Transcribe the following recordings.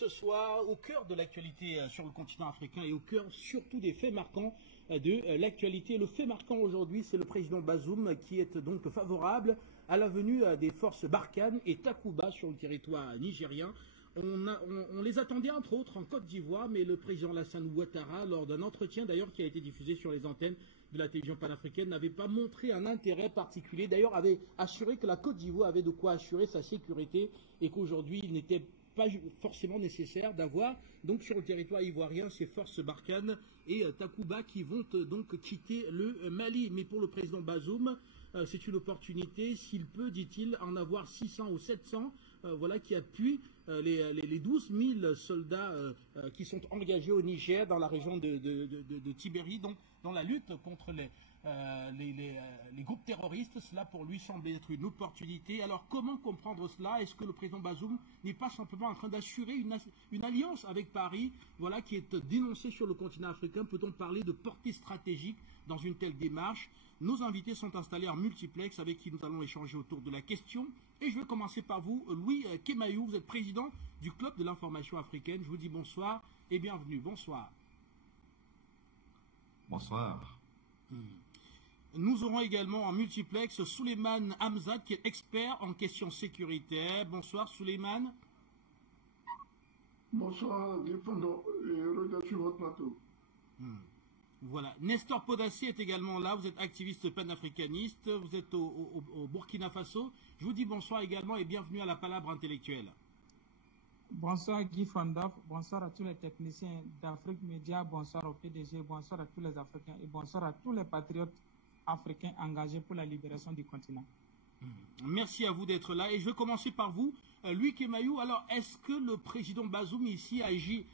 ce soir au cœur de l'actualité sur le continent africain et au cœur surtout des faits marquants de l'actualité. Le fait marquant aujourd'hui, c'est le président Bazoum qui est donc favorable à la venue des forces Barkhane et Takuba sur le territoire nigérien. On les attendait entre autres en Côte d'Ivoire, mais le président Alassane Ouattara, lors d'un entretien d'ailleurs qui a été diffusé sur les antennes de la télévision panafricaine, n'avait pas montré un intérêt particulier. D'ailleurs, avait assuré que la Côte d'Ivoire avait de quoi assurer sa sécurité et qu'aujourd'hui, il n'était pas forcément nécessaire d'avoir donc sur le territoire ivoirien ces forces Barkhane et Takuba qui vont donc quitter le Mali. Mais pour le président Bazoum, c'est une opportunité, s'il peut, dit-il, en avoir 600 ou 700 voilà, qui appuient les 12 000 soldats qui sont engagés au Niger dans la région de Tibéri, donc dans la lutte contre les groupes terroristes. Cela pour lui semble être une opportunité. Alors comment comprendre cela? Est-ce que le président Bazoum n'est pas simplement en train d'assurer une alliance avec Paris, voilà, qui est dénoncée sur le continent africain? Peut-on parler de portée stratégique dans une telle démarche? Nos invités sont installés en multiplex avec qui nous allons échanger autour de la question. Et je vais commencer par vous, Louis Kemayou. Vous êtes président du Club de l'information africaine. Je vous dis bonsoir et bienvenue. Bonsoir. Bonsoir. Nous aurons également en multiplex Souleymane Hamzat, qui est expert en questions sécuritaires. Bonsoir Souleymane. Bonsoir, défendant et regarde sur votre plateau. Voilà. Nestor Podassi est également là. Vous êtes activiste panafricaniste. Vous êtes au Burkina Faso. Je vous dis bonsoir également et bienvenue à la Palabre intellectuelle. Bonsoir Guy Fandaf, bonsoir à tous les techniciens d'Afrique Média, bonsoir au PDG, bonsoir à tous les Africains et bonsoir à tous les patriotes africains engagés pour la libération du continent. Merci à vous d'être là et je vais commencer par vous, Louis Kemayou. Alors, est-ce que le président Bazoum ici agit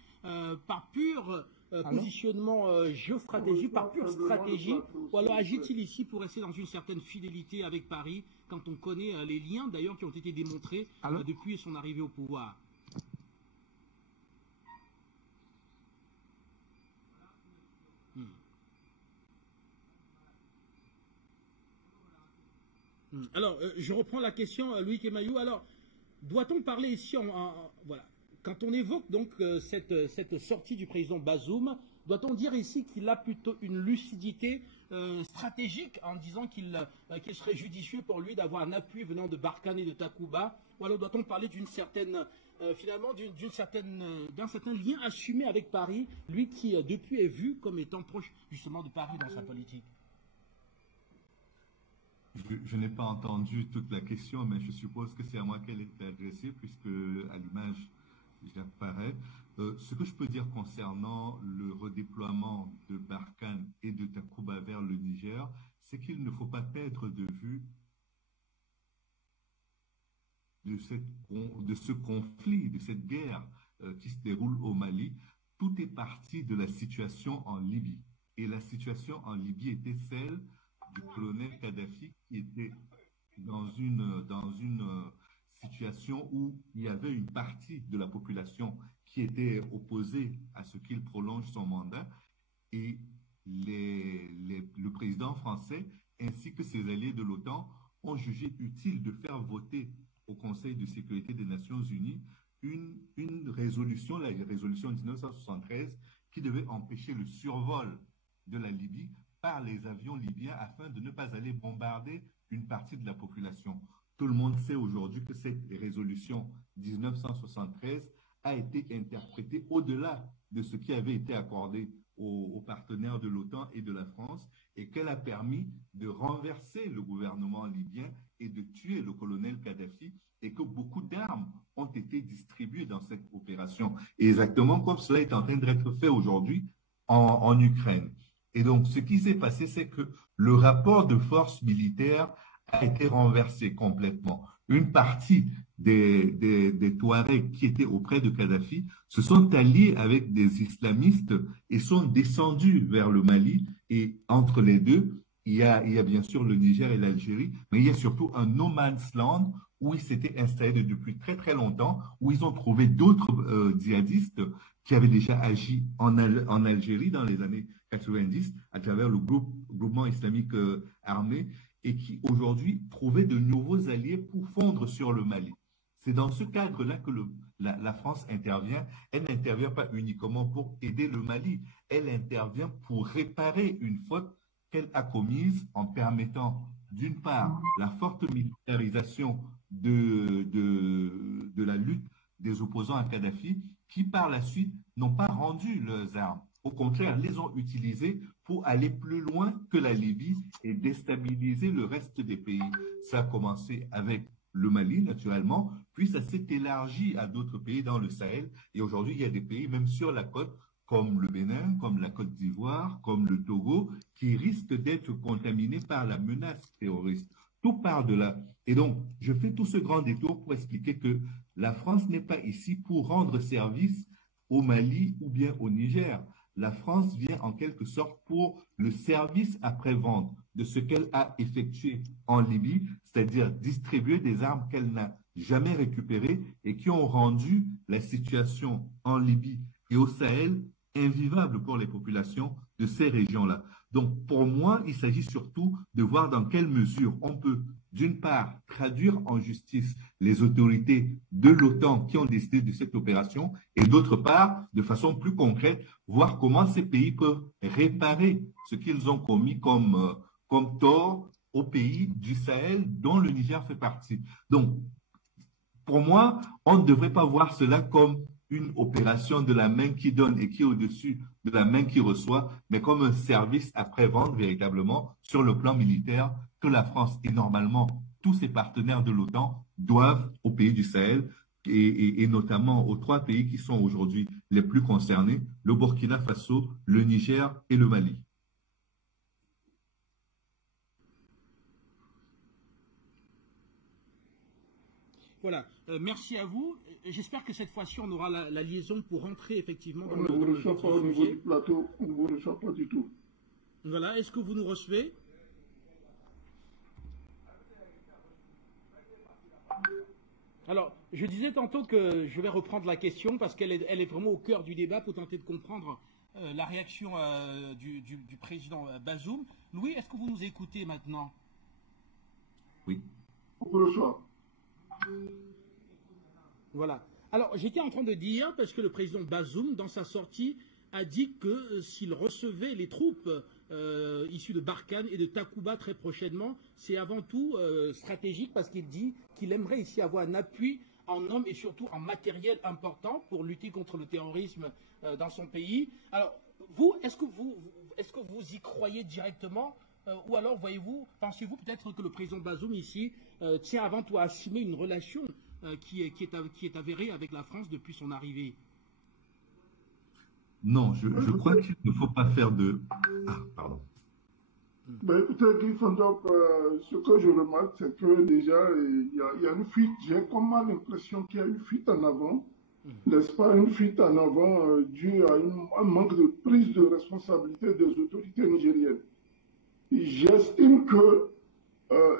par pur positionnement géostratégique, par pure stratégie, ou alors agit-il ici pour rester dans une certaine fidélité avec Paris, quand on connaît les liens d'ailleurs qui ont été démontrés depuis son arrivée au pouvoir? Alors, je reprends la question, Louis Kemayou. Alors, doit-on parler ici, voilà, quand on évoque donc cette sortie du président Bazoum, doit-on dire ici qu'il a plutôt une lucidité stratégique en disant qu'il serait judicieux pour lui d'avoir un appui venant de Barkhane et de Takuba, ou alors doit-on parler d'une certaine, finalement, d'un certain lien assumé avec Paris, lui qui depuis est vu comme étant proche justement de Paris dans sa politique? Je n'ai pas entendu toute la question, mais je suppose que c'est à moi qu'elle est adressée, puisque à l'image, j'apparais. Ce que je peux dire concernant le redéploiement de Barkhane et de Takuba vers le Niger, c'est qu'il ne faut pas perdre de vue de ce conflit, de cette guerre qui se déroule au Mali. Tout est parti de la situation en Libye. Et la situation en Libye était celle du colonel Kadhafi qui était dans une situation où il y avait une partie de la population qui était opposée à ce qu'il prolonge son mandat et le président français ainsi que ses alliés de l'OTAN ont jugé utile de faire voter au Conseil de sécurité des Nations Unies une résolution, la résolution 1973, qui devait empêcher le survol de la Libye par les avions libyens afin de ne pas aller bombarder une partie de la population. Tout le monde sait aujourd'hui que cette résolution 1973 a été interprétée au-delà de ce qui avait été accordé aux partenaires de l'OTAN et de la France et qu'elle a permis de renverser le gouvernement libyen et de tuer le colonel Kadhafi et que beaucoup d'armes ont été distribuées dans cette opération. Et exactement comme cela est en train d'être fait aujourd'hui en Ukraine. Et donc, ce qui s'est passé, c'est que le rapport de force militaire a été renversé complètement. Une partie des Touaregs qui étaient auprès de Kadhafi se sont alliés avec des islamistes et sont descendus vers le Mali. Et entre les deux, il y a bien sûr le Niger et l'Algérie, mais il y a surtout un no man's land où ils s'étaient installés depuis très très longtemps, où ils ont trouvé d'autres djihadistes qui avaient déjà agi en Algérie dans les années 90 à travers le groupement islamique armé et qui aujourd'hui trouvaient de nouveaux alliés pour fondre sur le Mali. C'est dans ce cadre-là que la France intervient. Elle n'intervient pas uniquement pour aider le Mali, elle intervient pour réparer une faute qu'elle a commise en permettant, d'une part, la forte militarisation de la lutte des opposants à Kadhafi, qui par la suite n'ont pas rendu leurs armes. Au contraire, les ont utilisées pour aller plus loin que la Libye et déstabiliser le reste des pays. Ça a commencé avec le Mali, naturellement, puis ça s'est élargi à d'autres pays dans le Sahel. Et aujourd'hui, il y a des pays, même sur la côte, comme le Bénin, comme la Côte d'Ivoire, comme le Togo, qui risquent d'être contaminés par la menace terroriste. Tout part de là. Et donc, je fais tout ce grand détour pour expliquer que la France n'est pas ici pour rendre service au Mali ou bien au Niger. La France vient en quelque sorte pour le service après-vente de ce qu'elle a effectué en Libye, c'est-à-dire distribuer des armes qu'elle n'a jamais récupérées et qui ont rendu la situation en Libye et au Sahel invivable pour les populations de ces régions-là. Donc, pour moi, il s'agit surtout de voir dans quelle mesure on peut, d'une part, traduire en justice les autorités de l'OTAN qui ont décidé de cette opération, et d'autre part, de façon plus concrète, voir comment ces pays peuvent réparer ce qu'ils ont commis comme tort aux pays du Sahel dont le Niger fait partie. Donc, pour moi, on ne devrait pas voir cela comme une opération de la main qui donne et qui est au-dessus de la main qui reçoit, mais comme un service après-vente véritablement sur le plan militaire que la France et normalement tous ses partenaires de l'OTAN doivent aux pays du Sahel et notamment aux 3 pays qui sont aujourd'hui les plus concernés, le Burkina Faso, le Niger et le Mali. Voilà, merci à vous. J'espère que cette fois-ci, on aura la liaison pour rentrer effectivement dans On ne vous reçoit pas au niveau du plateau, on ne vous reçoit pas du tout. Voilà, est-ce que vous nous recevez? Alors, je disais tantôt que je vais reprendre la question parce qu'elle est vraiment au cœur du débat pour tenter de comprendre la réaction du président Bazoum. Louis, est-ce que vous nous écoutez maintenant? Oui. On vous reçoit. Voilà. Alors, j'étais en train de dire, parce que le président Bazoum, dans sa sortie, a dit que s'il recevait les troupes issues de Barkhane et de Takuba très prochainement, c'est avant tout stratégique parce qu'il dit qu'il aimerait ici avoir un appui en hommes et surtout en matériel important pour lutter contre le terrorisme dans son pays. Alors, vous, est-ce que vous y croyez directement ou alors pensez-vous peut-être que le président Bazoum ici tient avant tout à assumer une relation qui est avérée avec la France depuis son arrivée? Non, je crois qu'il ne faut pas faire de... Ah, pardon. Ben, écoutez, Guy Fondop, ce que je remarque, c'est que déjà, il y a une fuite. J'ai comme l'impression qu'il y a une fuite en avant, n'est-ce pas, une fuite en avant due à un manque de prise de responsabilité des autorités nigériennes. J'estime que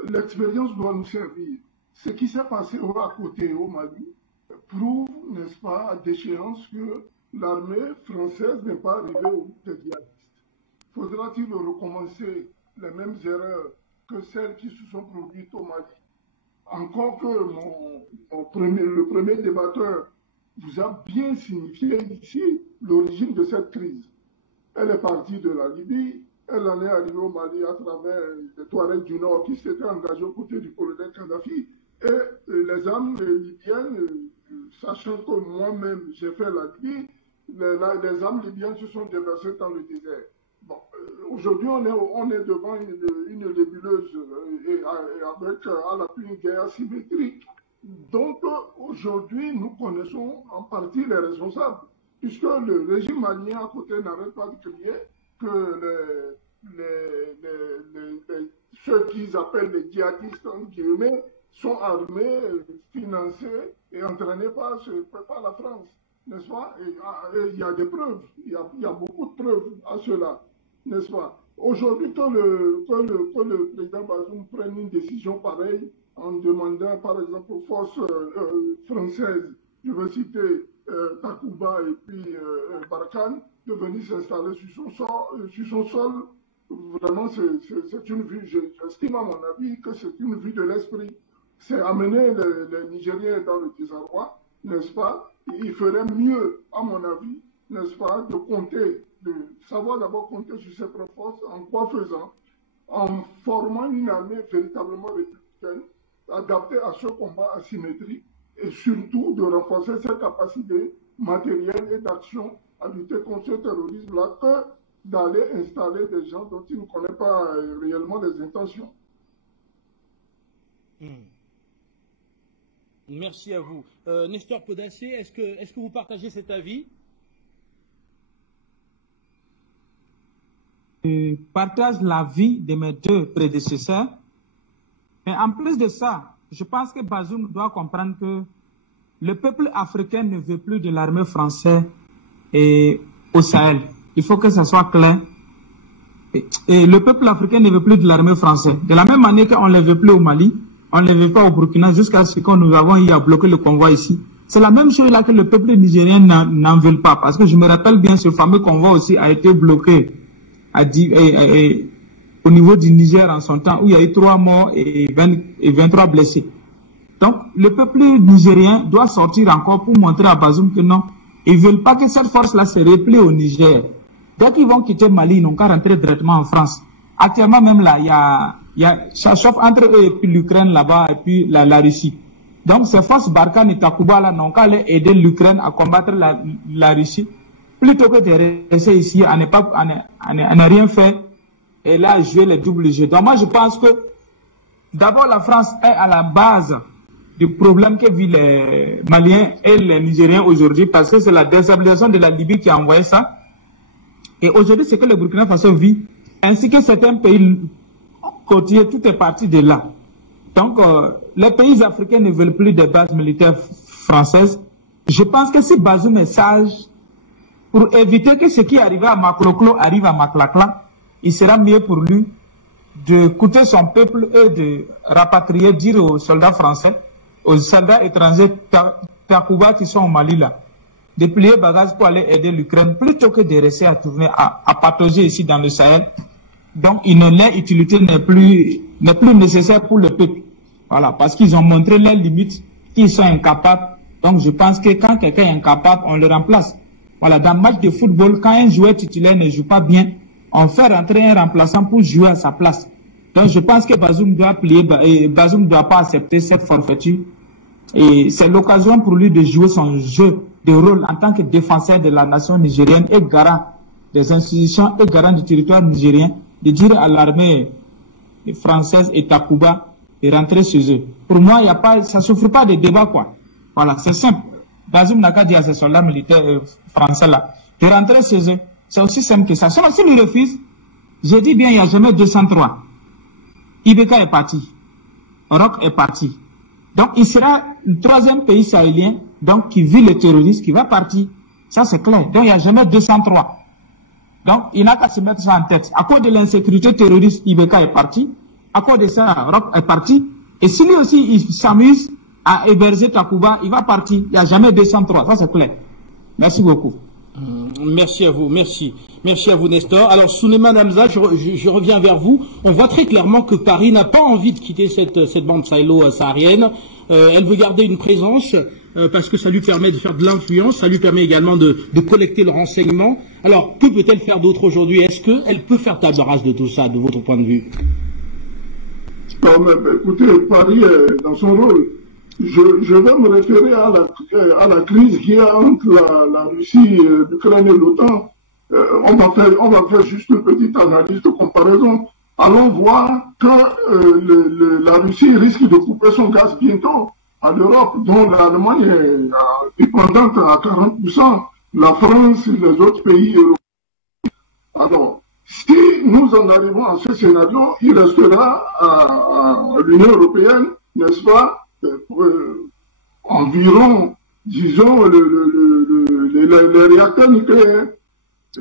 l'expérience doit nous servir. Ce qui s'est passé à côté au Mali prouve, n'est-ce pas, à déchéance que l'armée française n'est pas arrivée au bout des djihadistes. Faudra-t-il recommencer les mêmes erreurs que celles qui se sont produites au Mali? Encore que le premier débatteur vous a bien signifié ici l'origine de cette crise. Elle est partie de la Libye, elle en est arrivée au Mali à travers les Touaregs du Nord qui s'étaient engagés aux côtés du colonel Kadhafi et les armes libyennes, sachant que moi-même j'ai fait la Libye, les armes libyennes se sont déversées dans le désert. Bon, aujourd'hui, on est devant une nébuleuse et avec à l'appui une guerre asymétrique. Donc, aujourd'hui, nous connaissons en partie les responsables, puisque le régime malien à côté n'arrête pas de crier que ceux qu'ils appellent les djihadistes, en guillemets, sont armés, financés et entraînés par la France. N'est-ce pas? Et il y a des preuves, il y a beaucoup de preuves à cela, n'est-ce pas? Aujourd'hui, que le président Bazoum prenne une décision pareille en demandant, par exemple, aux forces françaises, je veux citer Takuba et puis Barkhane, de venir s'installer sur son sol, vraiment, c'est une vue, j'estime à mon avis que c'est une vue de l'esprit. c'est amener les Nigériens dans le désarroi, n'est-ce pas? Il ferait mieux, à mon avis, n'est-ce pas, de compter, de savoir d'abord compter sur ses propres forces, en quoi faisant? En formant une armée véritablement républicaine, adaptée à ce combat asymétrique, et surtout de renforcer ses capacités matérielles et d'action à lutter contre ce terrorisme-là, que d'aller installer des gens dont il ne connaît pas réellement les intentions. Merci à vous. Nestor Podacé, est-ce que vous partagez cet avis? Je partage l'avis de mes deux prédécesseurs. Mais en plus de ça, je pense que Bazoum doit comprendre que le peuple africain ne veut plus de l'armée française au Sahel. Il faut que ça soit clair. Et le peuple africain ne veut plus de l'armée française. De la même manière qu'on ne le veut plus au Mali, on ne le veut pas au Burkina, jusqu'à ce que nous avons eu à bloquer le convoi ici. C'est la même chose là que le peuple nigérien n'en veut pas. Parce que je me rappelle bien, ce fameux convoi aussi a été bloqué au niveau du Niger en son temps, où il y a eu 3 morts et 23 blessés. Donc, le peuple nigérien doit sortir encore pour montrer à Bazoum que non, ils ne veulent pas que cette force-là se replie au Niger. Dès qu'ils vont quitter Mali, ils n'ont qu'à rentrer directement en France. Actuellement, même là, ça chauffe entre eux et puis l'Ukraine là-bas et puis la Russie. Donc, ces forces Barkhane et Takuba là n'ont qu'à aller aider l'Ukraine à combattre la Russie, plutôt que de rester ici à ne rien faire et là jouer les doubles jeux. Donc, moi, je pense que d'abord, la France est à la base du problème que vivent les Maliens et les Nigériens aujourd'hui, parce que c'est la déstabilisation de la Libye qui a envoyé ça. Et aujourd'hui, c'est que le Burkina Faso vit, ainsi que certains pays côtiers, tout est parti de là. Donc, les pays africains ne veulent plus de bases militaires françaises. Je pense que si Bazoum est sage, pour éviter que ce qui arrivait à Makloklo arrive à Maklakla, il sera mieux pour lui de coûter son peuple et de rapatrier, dire aux soldats français, aux soldats étrangers Takuba qui sont au Mali là, de plier bagages pour aller aider l'Ukraine, plutôt que de rester à tourner, à patauger ici dans le Sahel. Donc, leur utilité n'est plus nécessaire pour le peuple. Voilà, parce qu'ils ont montré leurs limites, qu'ils sont incapables. Donc, je pense que quand quelqu'un est incapable, on le remplace. Voilà, dans le match de football, quand un joueur titulaire ne joue pas bien, on fait rentrer un remplaçant pour jouer à sa place. Donc, je pense que Bazoum doit plier, et Bazoum ne doit pas accepter cette forfaiture. Et c'est l'occasion pour lui de jouer son jeu de rôle en tant que défenseur de la nation nigérienne et garant des institutions et garant du territoire nigérien, de dire à l'armée française et Takuba de rentrer chez eux. Pour moi, ça ne souffre pas de débat, quoi. Voilà, c'est simple. Bazoum n'a qu'à dire à ces soldats militaires français là de rentrer chez eux. C'est aussi simple que ça. Sinon, s'ils refusent, je dis bien, il n'y a jamais 203. Ibeka est parti. Rock est parti. Donc, il sera le troisième pays sahélien, donc, qui vit le terrorisme, qui va partir. Ça, c'est clair. Donc, il n'y a jamais 203. Donc, il n'a qu'à se mettre ça en tête. À cause de l'insécurité terroriste, Ibeka est parti. À cause de ça, Rock est parti. Et si lui aussi, il s'amuse à héberger Takuba, il va partir. Il n'y a jamais 203. Ça, c'est clair. Merci beaucoup. Merci à vous, merci. Merci à vous, Nestor. Alors, Souleymane Hamza, je reviens vers vous. On voit très clairement que Paris n'a pas envie de quitter cette bande sahélo-saharienne. Elle veut garder une présence parce que ça lui permet de faire de l'influence, ça lui permet également de collecter le renseignement. Alors, que peut-elle faire d'autre aujourd'hui? Est-ce qu'elle peut faire table rase de tout ça, de votre point de vue? Écoutez, Paris est dans son rôle. Je vais me référer à la crise qu'il y a entre la Russie, l'Ukraine et l'OTAN. On va faire juste une petite analyse de comparaison. Allons voir que la Russie risque de couper son gaz bientôt à l'Europe, dont l'Allemagne est dépendante à 40%, la France et les autres pays européens. Alors, si nous en arrivons à ce scénario, il restera à l'Union européenne, n'est-ce pas, environ, disons, les réacteurs nucléaires,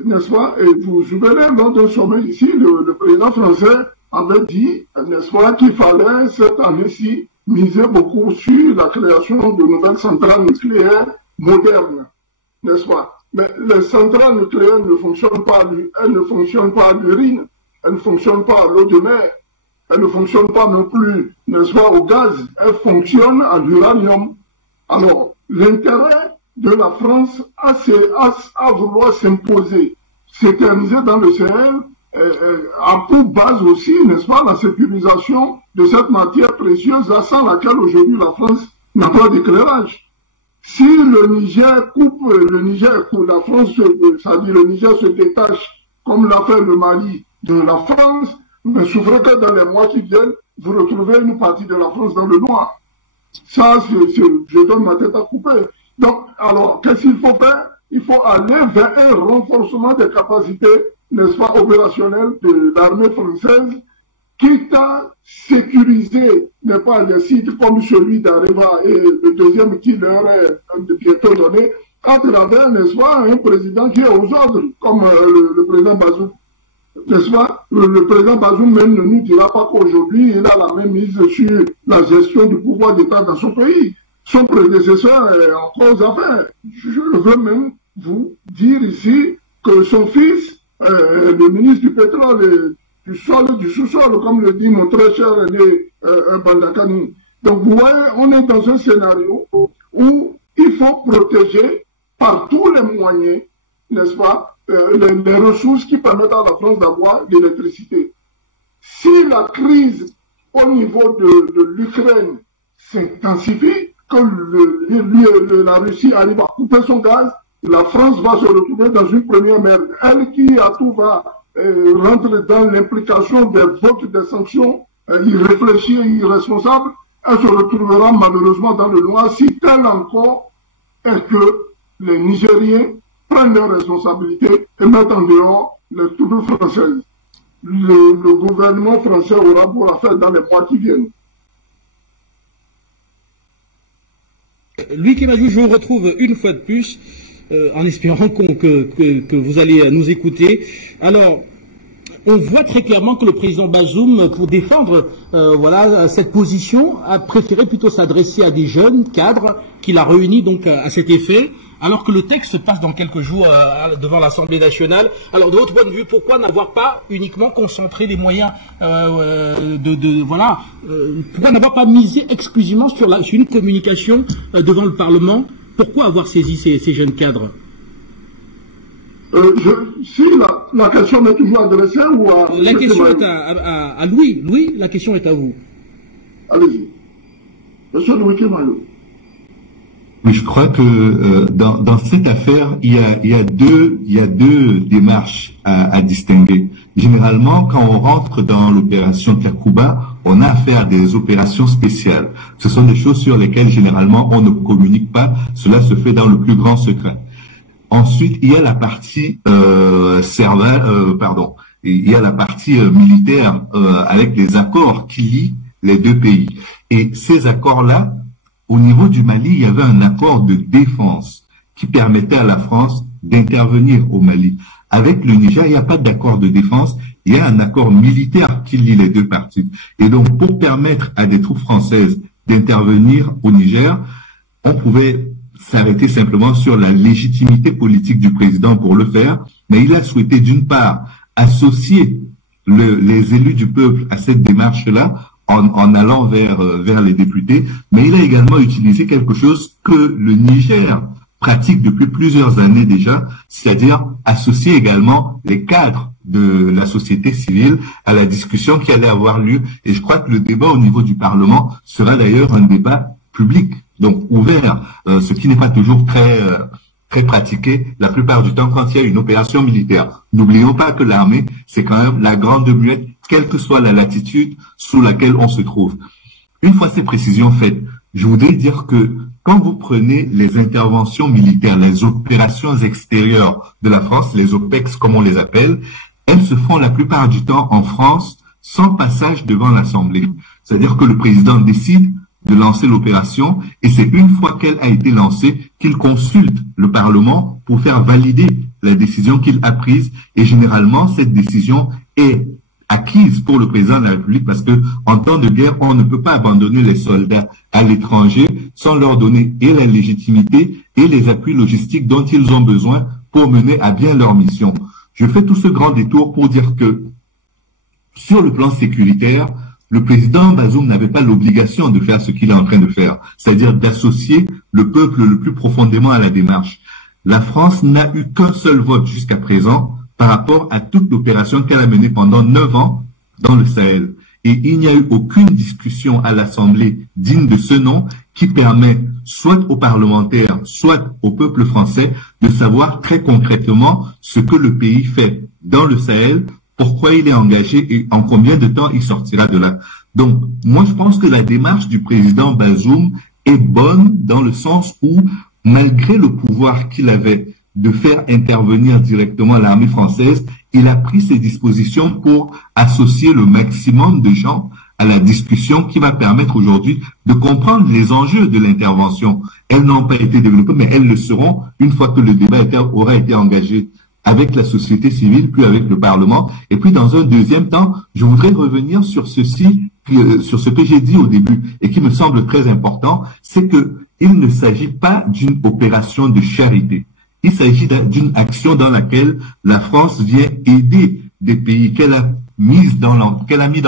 n'est-ce pas? Et vous verrez, lors d'un sommet ici, le président français avait dit, n'est-ce pas, qu'il fallait cette année-ci miser beaucoup sur la création de nouvelles centrales nucléaires modernes, n'est-ce pas? Mais les centrales nucléaires ne fonctionnent pas, elles ne fonctionnent pas à l'urine, elles ne fonctionnent pas à l'eau de mer. elle ne fonctionne pas non plus, n'est-ce pas, au gaz, elle fonctionne à l'uranium. Alors, l'intérêt de la France à vouloir s'imposer, s'éterniser dans le Sahel, a pour base aussi, n'est-ce pas, la sécurisation de cette matière précieuse, là, sans laquelle aujourd'hui la France n'a pas d'éclairage. Si le Niger coupe, la France, c'est-à-dire le Niger se détache, comme l'a fait le Mali, de la France, ne souffrez que dans les mois qui viennent, vous retrouvez une partie de la France dans le noir. Ça, je donne ma tête à couper. Donc, alors, qu'est-ce qu'il faut faire? Il faut aller vers un renforcement des capacités, n'est-ce pas, opérationnelles de l'armée française, quitte à sécuriser, n'est-ce pas, des sites comme celui d'Areva et le deuxième qui leur est bientôt donné, à travers, n'est-ce pas, un président qui est aux ordres, comme le président Bazoum. N'est-ce pas? Le président Bazoum même ne nous dira pas qu'aujourd'hui, il a la même mise sur la gestion du pouvoir d'État dans son pays. Son prédécesseur est encore aux affaires. Je veux même vous dire ici que son fils, le ministre du pétrole et du sol et du sous-sol, comme le dit mon très cher Bandakani. Donc vous voyez, on est dans un scénario où il faut protéger par tous les moyens, n'est-ce pas, les ressources qui permettent à la France d'avoir de l'électricité. Si la crise au niveau de l'Ukraine s'intensifie, que la Russie arrive à couper son gaz, la France va se retrouver dans une première merde. Elle qui à tout va rentrer dans l'implication des votes des sanctions, irréfléchies et irresponsables, elle se retrouvera malheureusement dans le noir si tel encore est que les Nigériens prennent leurs responsabilités et mettent en dehors les troupes françaises. Le gouvernement français aura pour la faire dans les mois qui viennent. Louis Kémajou, je vous retrouve une fois de plus, en espérant que vous allez nous écouter. Alors, on voit très clairement que le président Bazoum, pour défendre voilà, cette position, a préféré plutôt s'adresser à des jeunes cadres qu'il a réunis donc à cet effet, alors que le texte passe dans quelques jours devant l'Assemblée nationale. Alors, de votre point de vue, pourquoi n'avoir pas uniquement concentré les moyens voilà, pourquoi n'avoir pas misé exclusivement sur une communication devant le Parlement? Pourquoi avoir saisi ces jeunes cadres? Si la question m'est toujours adressée ou à... La question est à Louis. Louis, la question est à vous. Allez-y. Monsieur Louis Kémajou. Je crois que dans cette affaire, il y a deux démarches à distinguer. Généralement, quand on rentre dans l'opération Takuba, on a affaire à des opérations spéciales. Ce sont des choses sur lesquelles généralement on ne communique pas. Cela se fait dans le plus grand secret. Ensuite, il y a la partie il y a la partie militaire avec les accords qui lient les deux pays. Et ces accords-là, au niveau du Mali, il y avait un accord de défense qui permettait à la France d'intervenir au Mali. Avec le Niger, il n'y a pas d'accord de défense, il y a un accord militaire qui lie les deux parties. Et donc, pour permettre à des troupes françaises d'intervenir au Niger, on pouvait s'arrêter simplement sur la légitimité politique du président pour le faire, mais il a souhaité d'une part associer les élus du peuple à cette démarche-là, en allant vers les députés, mais il a également utilisé quelque chose que le Niger pratique depuis plusieurs années déjà, c'est-à-dire associer également les cadres de la société civile à la discussion qui allait avoir lieu. Et je crois que le débat au niveau du Parlement sera d'ailleurs un débat public, donc ouvert, ce qui n'est pas toujours très pratiqué la plupart du temps quand il y a une opération militaire. N'oublions pas que l'armée, c'est quand même la grande muette, quelle que soit la latitude sous laquelle on se trouve. Une fois ces précisions faites, je voudrais dire que quand vous prenez les interventions militaires, les opérations extérieures de la France, les OPEX comme on les appelle, elles se font la plupart du temps en France sans passage devant l'Assemblée. C'est-à-dire que le président décide de lancer l'opération et c'est une fois qu'elle a été lancée qu'il consulte le Parlement pour faire valider la décision qu'il a prise et généralement cette décision est acquise pour le président de la République parce que en temps de guerre, on ne peut pas abandonner les soldats à l'étranger sans leur donner et la légitimité et les appuis logistiques dont ils ont besoin pour mener à bien leur mission. Je fais tout ce grand détour pour dire que sur le plan sécuritaire, le président Bazoum n'avait pas l'obligation de faire ce qu'il est en train de faire, c'est-à-dire d'associer le peuple le plus profondément à la démarche. La France n'a eu qu'un seul vote jusqu'à présent par rapport à toute l'opération qu'elle a menée pendant 9 ans dans le Sahel. Et il n'y a eu aucune discussion à l'Assemblée digne de ce nom qui permet soit aux parlementaires, soit au peuple français de savoir très concrètement ce que le pays fait dans le Sahel, pourquoi il est engagé et en combien de temps il sortira de là. Donc, moi, je pense que la démarche du président Bazoum est bonne dans le sens où, malgré le pouvoir qu'il avait de faire intervenir directement l'armée française, il a pris ses dispositions pour associer le maximum de gens à la discussion qui va permettre aujourd'hui de comprendre les enjeux de l'intervention. Elles n'ont pas été développées, mais elles le seront une fois que le débat aura été engagé avec la société civile, puis avec le Parlement. Et puis, dans un deuxième temps, je voudrais revenir sur sur ce que j'ai dit au début et qui me semble très important, c'est que il ne s'agit pas d'une opération de charité. Il s'agit d'une action dans laquelle la France vient aider des pays qu'elle a mis dans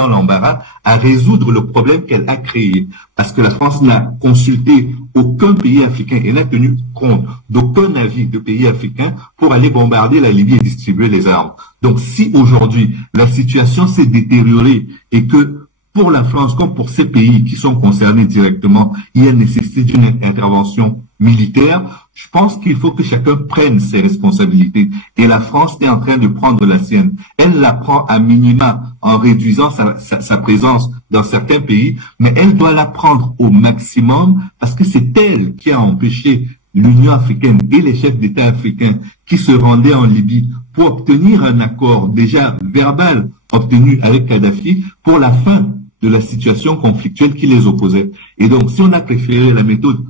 l'embarras à résoudre le problème qu'elle a créé. Parce que la France n'a consulté aucun pays africain et n'a tenu compte d'aucun avis de pays africains pour aller bombarder la Libye et distribuer les armes. Donc si aujourd'hui la situation s'est détériorée et que pour la France comme pour ces pays qui sont concernés directement, il y a nécessité d'une intervention militaire, je pense qu'il faut que chacun prenne ses responsabilités. Et la France est en train de prendre la sienne. Elle la prend à minima en réduisant sa présence dans certains pays, mais elle doit la prendre au maximum parce que c'est elle qui a empêché l'Union africaine et les chefs d'État africains qui se rendaient en Libye pour obtenir un accord déjà verbal obtenu avec Kadhafi pour la fin de la situation conflictuelle qui les opposait. Et donc, si on a préféré la méthode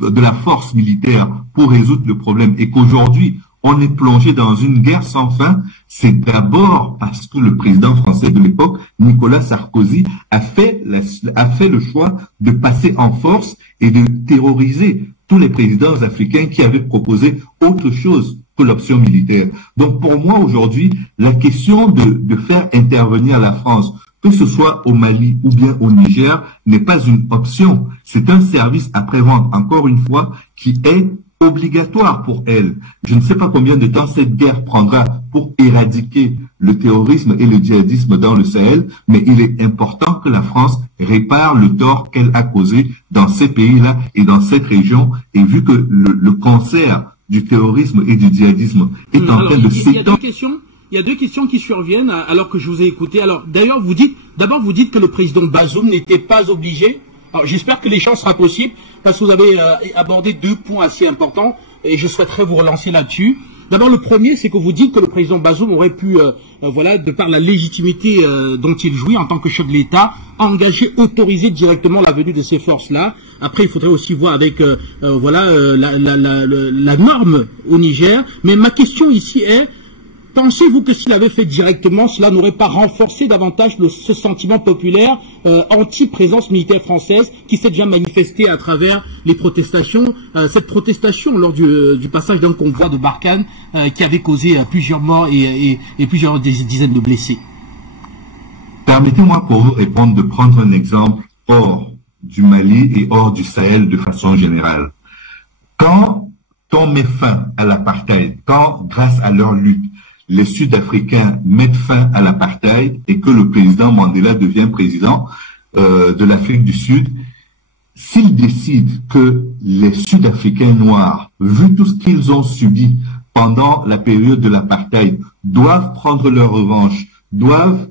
de la force militaire pour résoudre le problème et qu'aujourd'hui, on est plongé dans une guerre sans fin, c'est d'abord parce que le président français de l'époque, Nicolas Sarkozy, a fait le choix de passer en force et de terroriser tous les présidents africains qui avaient proposé autre chose que l'option militaire. Donc pour moi aujourd'hui, la question de faire intervenir la France, que ce soit au Mali ou bien au Niger, n'est pas une option. C'est un service après-vente, encore une fois, qui est obligatoire pour elle. Je ne sais pas combien de temps cette guerre prendra pour éradiquer le terrorisme et le djihadisme dans le Sahel, mais il est important que la France répare le tort qu'elle a causé dans ces pays-là et dans cette région, et vu que le cancer du terrorisme et du djihadisme est en train de s'étendre. Il y a deux questions qui surviennent alors que je vous ai écouté. Alors, d'ailleurs, vous dites que le président Bazoum n'était pas obligé. Alors, j'espère que l'échange sera possible parce que vous avez abordé deux points assez importants et je souhaiterais vous relancer là-dessus. D'abord, le premier, c'est que vous dites que le président Bazoum aurait pu, de par la légitimité dont il jouit en tant que chef de l'État, autoriser directement la venue de ces forces-là. Après, il faudrait aussi voir avec la norme au Niger. Mais ma question ici est, pensez-vous que s'il avait fait directement, cela n'aurait pas renforcé davantage ce sentiment populaire anti-présence militaire française qui s'est déjà manifesté à travers les protestations, cette protestation lors du passage d'un convoi de Barkhane qui avait causé plusieurs morts et plusieurs dizaines de blessés? Permettez-moi pour vous répondre de prendre un exemple hors du Mali et hors du Sahel de façon générale. Quand on met fin à l'apartheid, quand grâce à leur lutte, les Sud-Africains mettent fin à l'apartheid et que le président Mandela devient président de l'Afrique du Sud, s'ils décident que les Sud-Africains noirs, vu tout ce qu'ils ont subi pendant la période de l'apartheid, doivent prendre leur revanche, doivent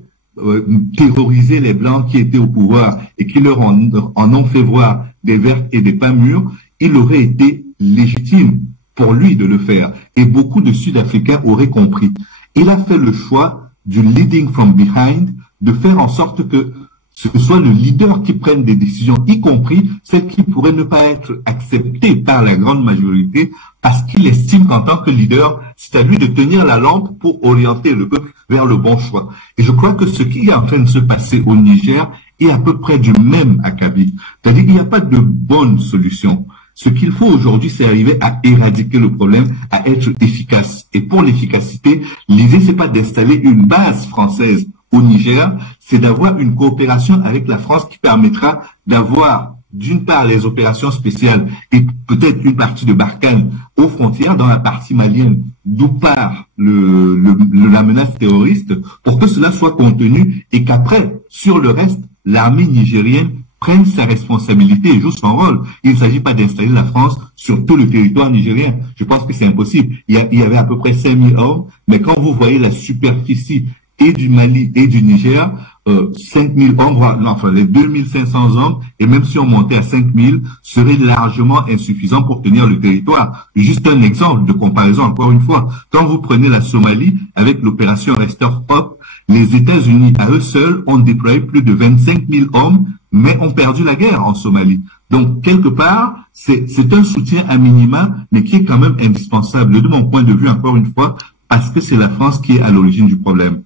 terroriser les Blancs qui étaient au pouvoir et qui leur en ont fait voir des vertes et des pas mûrs, il aurait été légitime pour lui de le faire. Et beaucoup de Sud-Africains auraient compris. Il a fait le choix du leading from behind, de faire en sorte que ce soit le leader qui prenne des décisions, y compris celles qui pourraient ne pas être acceptées par la grande majorité, parce qu'il estime qu'en tant que leader, c'est à lui de tenir la lampe pour orienter le peuple vers le bon choix. Et je crois que ce qui est en train de se passer au Niger est à peu près du même acabit. C'est-à-dire qu'il n'y a pas de bonne solution. Ce qu'il faut aujourd'hui, c'est arriver à éradiquer le problème, à être efficace. Et pour l'efficacité, l'idée, c'est pas d'installer une base française au Niger, c'est d'avoir une coopération avec la France qui permettra d'avoir d'une part les opérations spéciales et peut-être une partie de Barkhane aux frontières dans la partie malienne, d'où part la menace terroriste, pour que cela soit contenu et qu'après, sur le reste, l'armée nigérienne prenne sa responsabilité et joue son rôle. Il ne s'agit pas d'installer la France sur tout le territoire nigérien. Je pense que c'est impossible. Il y avait à peu près 5000 hommes, mais quand vous voyez la superficie et du Mali et du Niger, 5000 hommes, enfin les 2500 hommes, et même si on montait à 5000, serait largement insuffisant pour tenir le territoire. Juste un exemple de comparaison, encore une fois. Quand vous prenez la Somalie, avec l'opération Restore Hope, les États-Unis, à eux seuls, ont déployé plus de 25 000 hommes, mais ont perdu la guerre en Somalie. Donc, quelque part, c'est un soutien à minima, mais qui est quand même indispensable, de mon point de vue, encore une fois, parce que c'est la France qui est à l'origine du problème.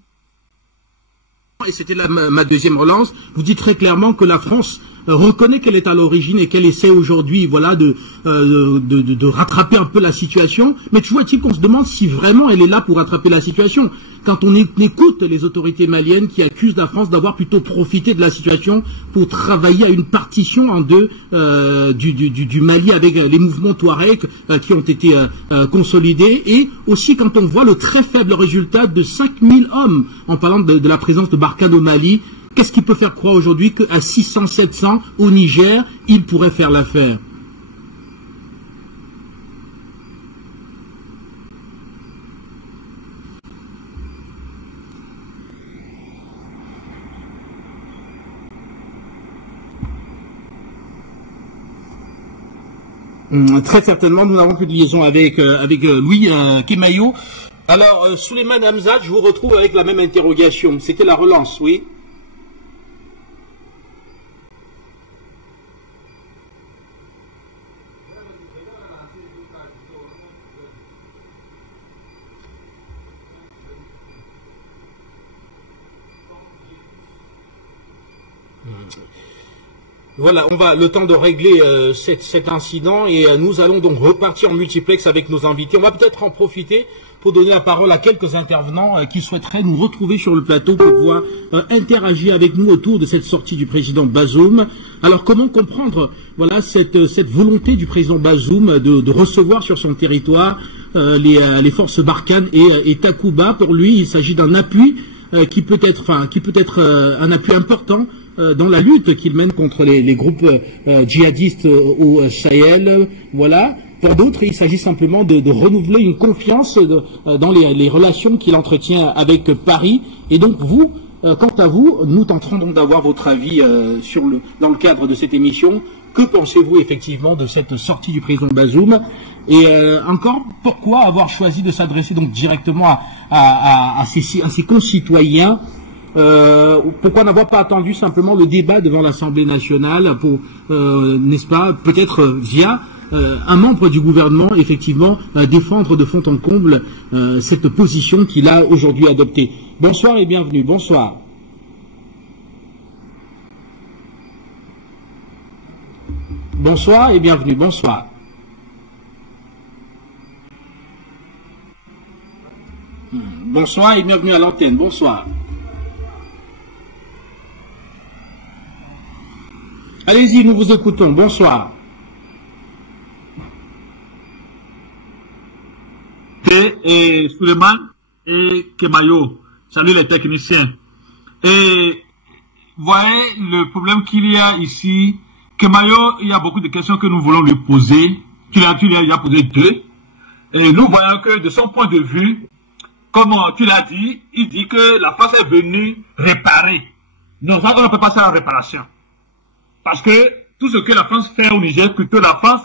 Et c'était ma deuxième relance. Vous dites très clairement que la France reconnaît qu'elle est à l'origine et qu'elle essaie aujourd'hui, voilà, de rattraper un peu la situation. Mais toujours est-il qu'on se demande si vraiment elle est là pour rattraper la situation. Quand on écoute les autorités maliennes qui accusent la France d'avoir plutôt profité de la situation pour travailler à une partition en deux du Mali avec les mouvements Touareg qui ont été consolidés, et aussi quand on voit le très faible résultat de 5000 hommes en parlant de la présence de Barkhane au Mali. Qu'est-ce qui peut faire croire aujourd'hui qu'à 600, 700 au Niger, il pourrait faire l'affaire? Très certainement, nous n'avons plus de liaison avec Louis Kemayo. Alors, Souleymane Hamzat, je vous retrouve avec la même interrogation. C'était la relance, oui? Voilà, on va le temps de régler cet incident, et nous allons donc repartir en multiplex avec nos invités. On va peut-être en profiter pour donner la parole à quelques intervenants qui souhaiteraient nous retrouver sur le plateau pour pouvoir interagir avec nous autour de cette sortie du président Bazoum. Alors comment comprendre, voilà, cette volonté du président Bazoum de recevoir sur son territoire les forces Barkhane et Takuba? Pour lui, il s'agit d'un appui qui peut être un appui important dans la lutte qu'il mène contre les groupes djihadistes au Sahel. Voilà. Pour d'autres, il s'agit simplement de renouveler une confiance dans les relations qu'il entretient avec Paris. Et donc vous, quant à vous, nous tenterons donc d'avoir votre avis dans le cadre de cette émission. Que pensez-vous effectivement de cette sortie du président Bazoum? Et encore, pourquoi avoir choisi de s'adresser donc directement à ses concitoyens? Pourquoi n'avoir pas attendu simplement le débat devant l'Assemblée nationale pour, n'est-ce pas, peut-être via un membre du gouvernement, effectivement, défendre de fond en comble cette position qu'il a aujourd'hui adoptée? Bonsoir et bienvenue. Bonsoir. Bonsoir et bienvenue. Bonsoir. Bonsoir et bienvenue à l'antenne. Bonsoir. Allez-y, nous vous écoutons. Bonsoir. Et Souleymane et Kemayo, salut les techniciens. Et voyez le problème qu'il y a ici. Kemayo, il y a beaucoup de questions que nous voulons lui poser. Tu l'as posé deux. Et nous voyons que de son point de vue, comme tu l'as dit, il dit que la France est venue réparer. Non, ça, on ne peut pas faire la réparation. Parce que tout ce que la France fait au Niger, plutôt la France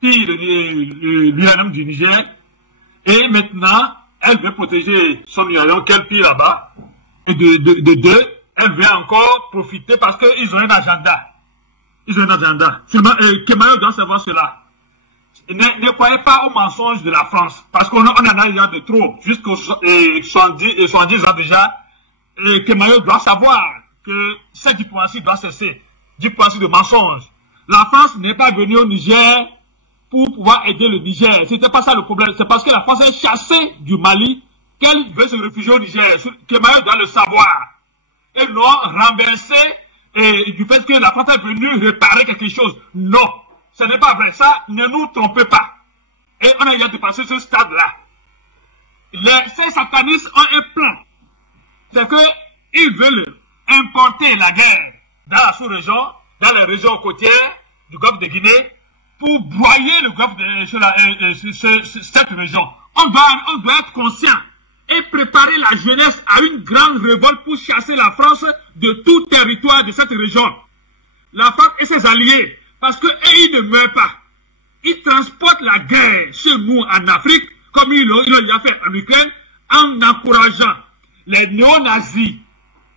pille l'uranium du Niger, et maintenant, elle veut protéger son uranium qu'elle pille là-bas. Et de deux, elle veut encore profiter parce qu'ils ont un agenda. Ils ont un agenda. Kemayo doit savoir cela. Ne croyez pas aux mensonges de la France, parce qu'on en a déjà de trop, jusqu'aux 70 ans déjà. Et Kemayo doit savoir que cette diplomatie doit cesser. Diplomatie de mensonges. La France n'est pas venue au Niger pour pouvoir aider le Niger. C'était pas ça le problème. C'est parce que la France est chassée du Mali qu'elle veut se réfugier au Niger. Kemayo doit le savoir. et non renversé du fait que la France est venue réparer quelque chose. Non, ce n'est pas vrai. Ça, ne nous trompez pas. Et on a déjà dépassé ce stade-là. Ces satanistes ont un plan. C'est qu'ils veulent importer la guerre dans la sous-région, dans les régions côtières du golfe de Guinée, pour broyer le golfe de cette région. On doit être conscient et préparer la jeunesse à une grande révolte pour chasser la France de tout territoire de cette région. La France et ses alliés, parce qu'eux, ils ne meurent pas. Ils transportent la guerre chez nous en Afrique, comme ils l'ont fait en Ukraine, en encourageant les néo-nazis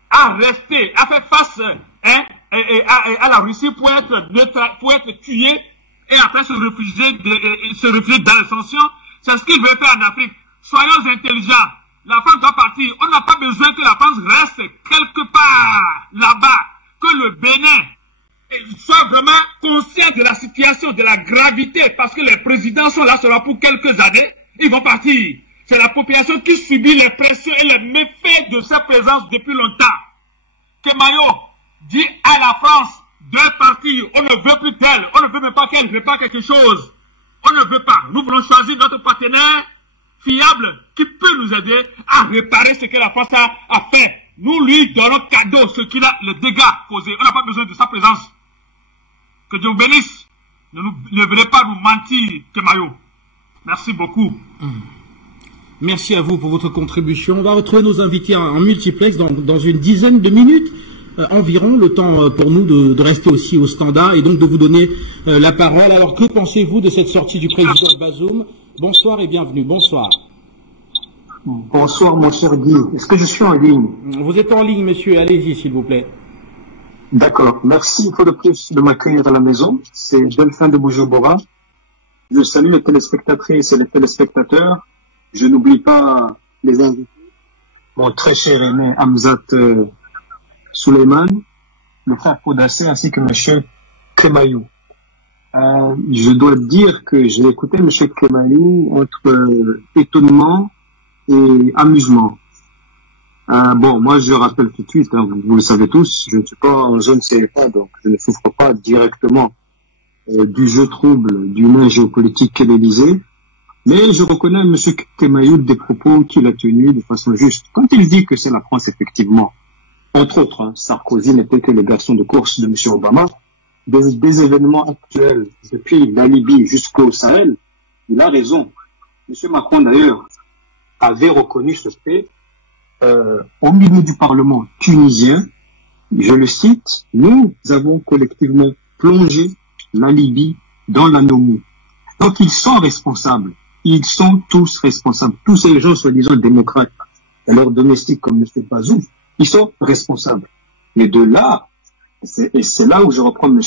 à rester, à faire face à la Russie pour être tués et après se réfugier dans les sanctions. C'est ce qu'ils veulent faire en Afrique. Soyons intelligents. La France doit partir. On n'a pas besoin que la France reste quelque part là-bas. Que le Bénin soit vraiment conscient de la situation, de la gravité, parce que les présidents sont là seulement pour quelques années. Ils vont partir. C'est la population qui subit les pressions et les méfaits de sa présence depuis longtemps. Kemayo dit à la France de partir. On ne veut plus d'elle. On ne veut même pas qu'elle répare quelque chose. On ne veut pas. Nous voulons choisir notre partenaire fiable qui peut nous aider à réparer ce que la France a fait. Nous lui donnons cadeau ce qu'il a, les dégâts causés. On n'a pas besoin de sa présence. Que Dieu vous bénisse. Ne venez pas nous mentir, Kemayo. Merci beaucoup. Merci à vous pour votre contribution. On va retrouver nos invités en multiplex dans une dizaine de minutes environ, le temps pour nous de rester aussi au standard et donc de vous donner la parole. Alors, que pensez-vous de cette sortie du président Bazoum? Bonsoir et bienvenue. Bonsoir. Bonsoir, mon cher Guy. Est-ce que je suis en ligne? Vous êtes en ligne, monsieur. Allez-y, s'il vous plaît. D'accord. Merci une fois de plus de m'accueillir à la maison. C'est Delphin de Bujumbura. Je salue les téléspectatrices et les téléspectateurs. Je n'oublie pas les invités. Mon très cher aîné Hamzat Suleiman, le frère Podassé, ainsi que monsieur Kemayou. Je dois dire que j'ai écouté monsieur Kemayou entre étonnement et amusement. Bon, moi je rappelle tout de suite, hein, vous le savez tous, je ne suis pas en zone CFA, donc je ne souffre pas directement du jeu trouble du nain géopolitique qu'est l'Élysée. Mais je reconnais M. Kemayou des propos qu'il a tenus de façon juste. Quand il dit que c'est la France, effectivement, entre autres, hein, Sarkozy n'était que le garçon de course de M. Obama, des événements actuels, depuis la Libye jusqu'au Sahel, il a raison. M. Macron, d'ailleurs, avait reconnu ce fait au milieu du Parlement tunisien. Je le cite, « Nous avons collectivement plongé la Libye dans l'anomie. » Donc ils sont responsables. Ils sont tous responsables. Tous ces gens soi-disant démocrates, et leurs domestiques comme M. Bazoum, ils sont responsables. Mais de là, et c'est là où je reprends M.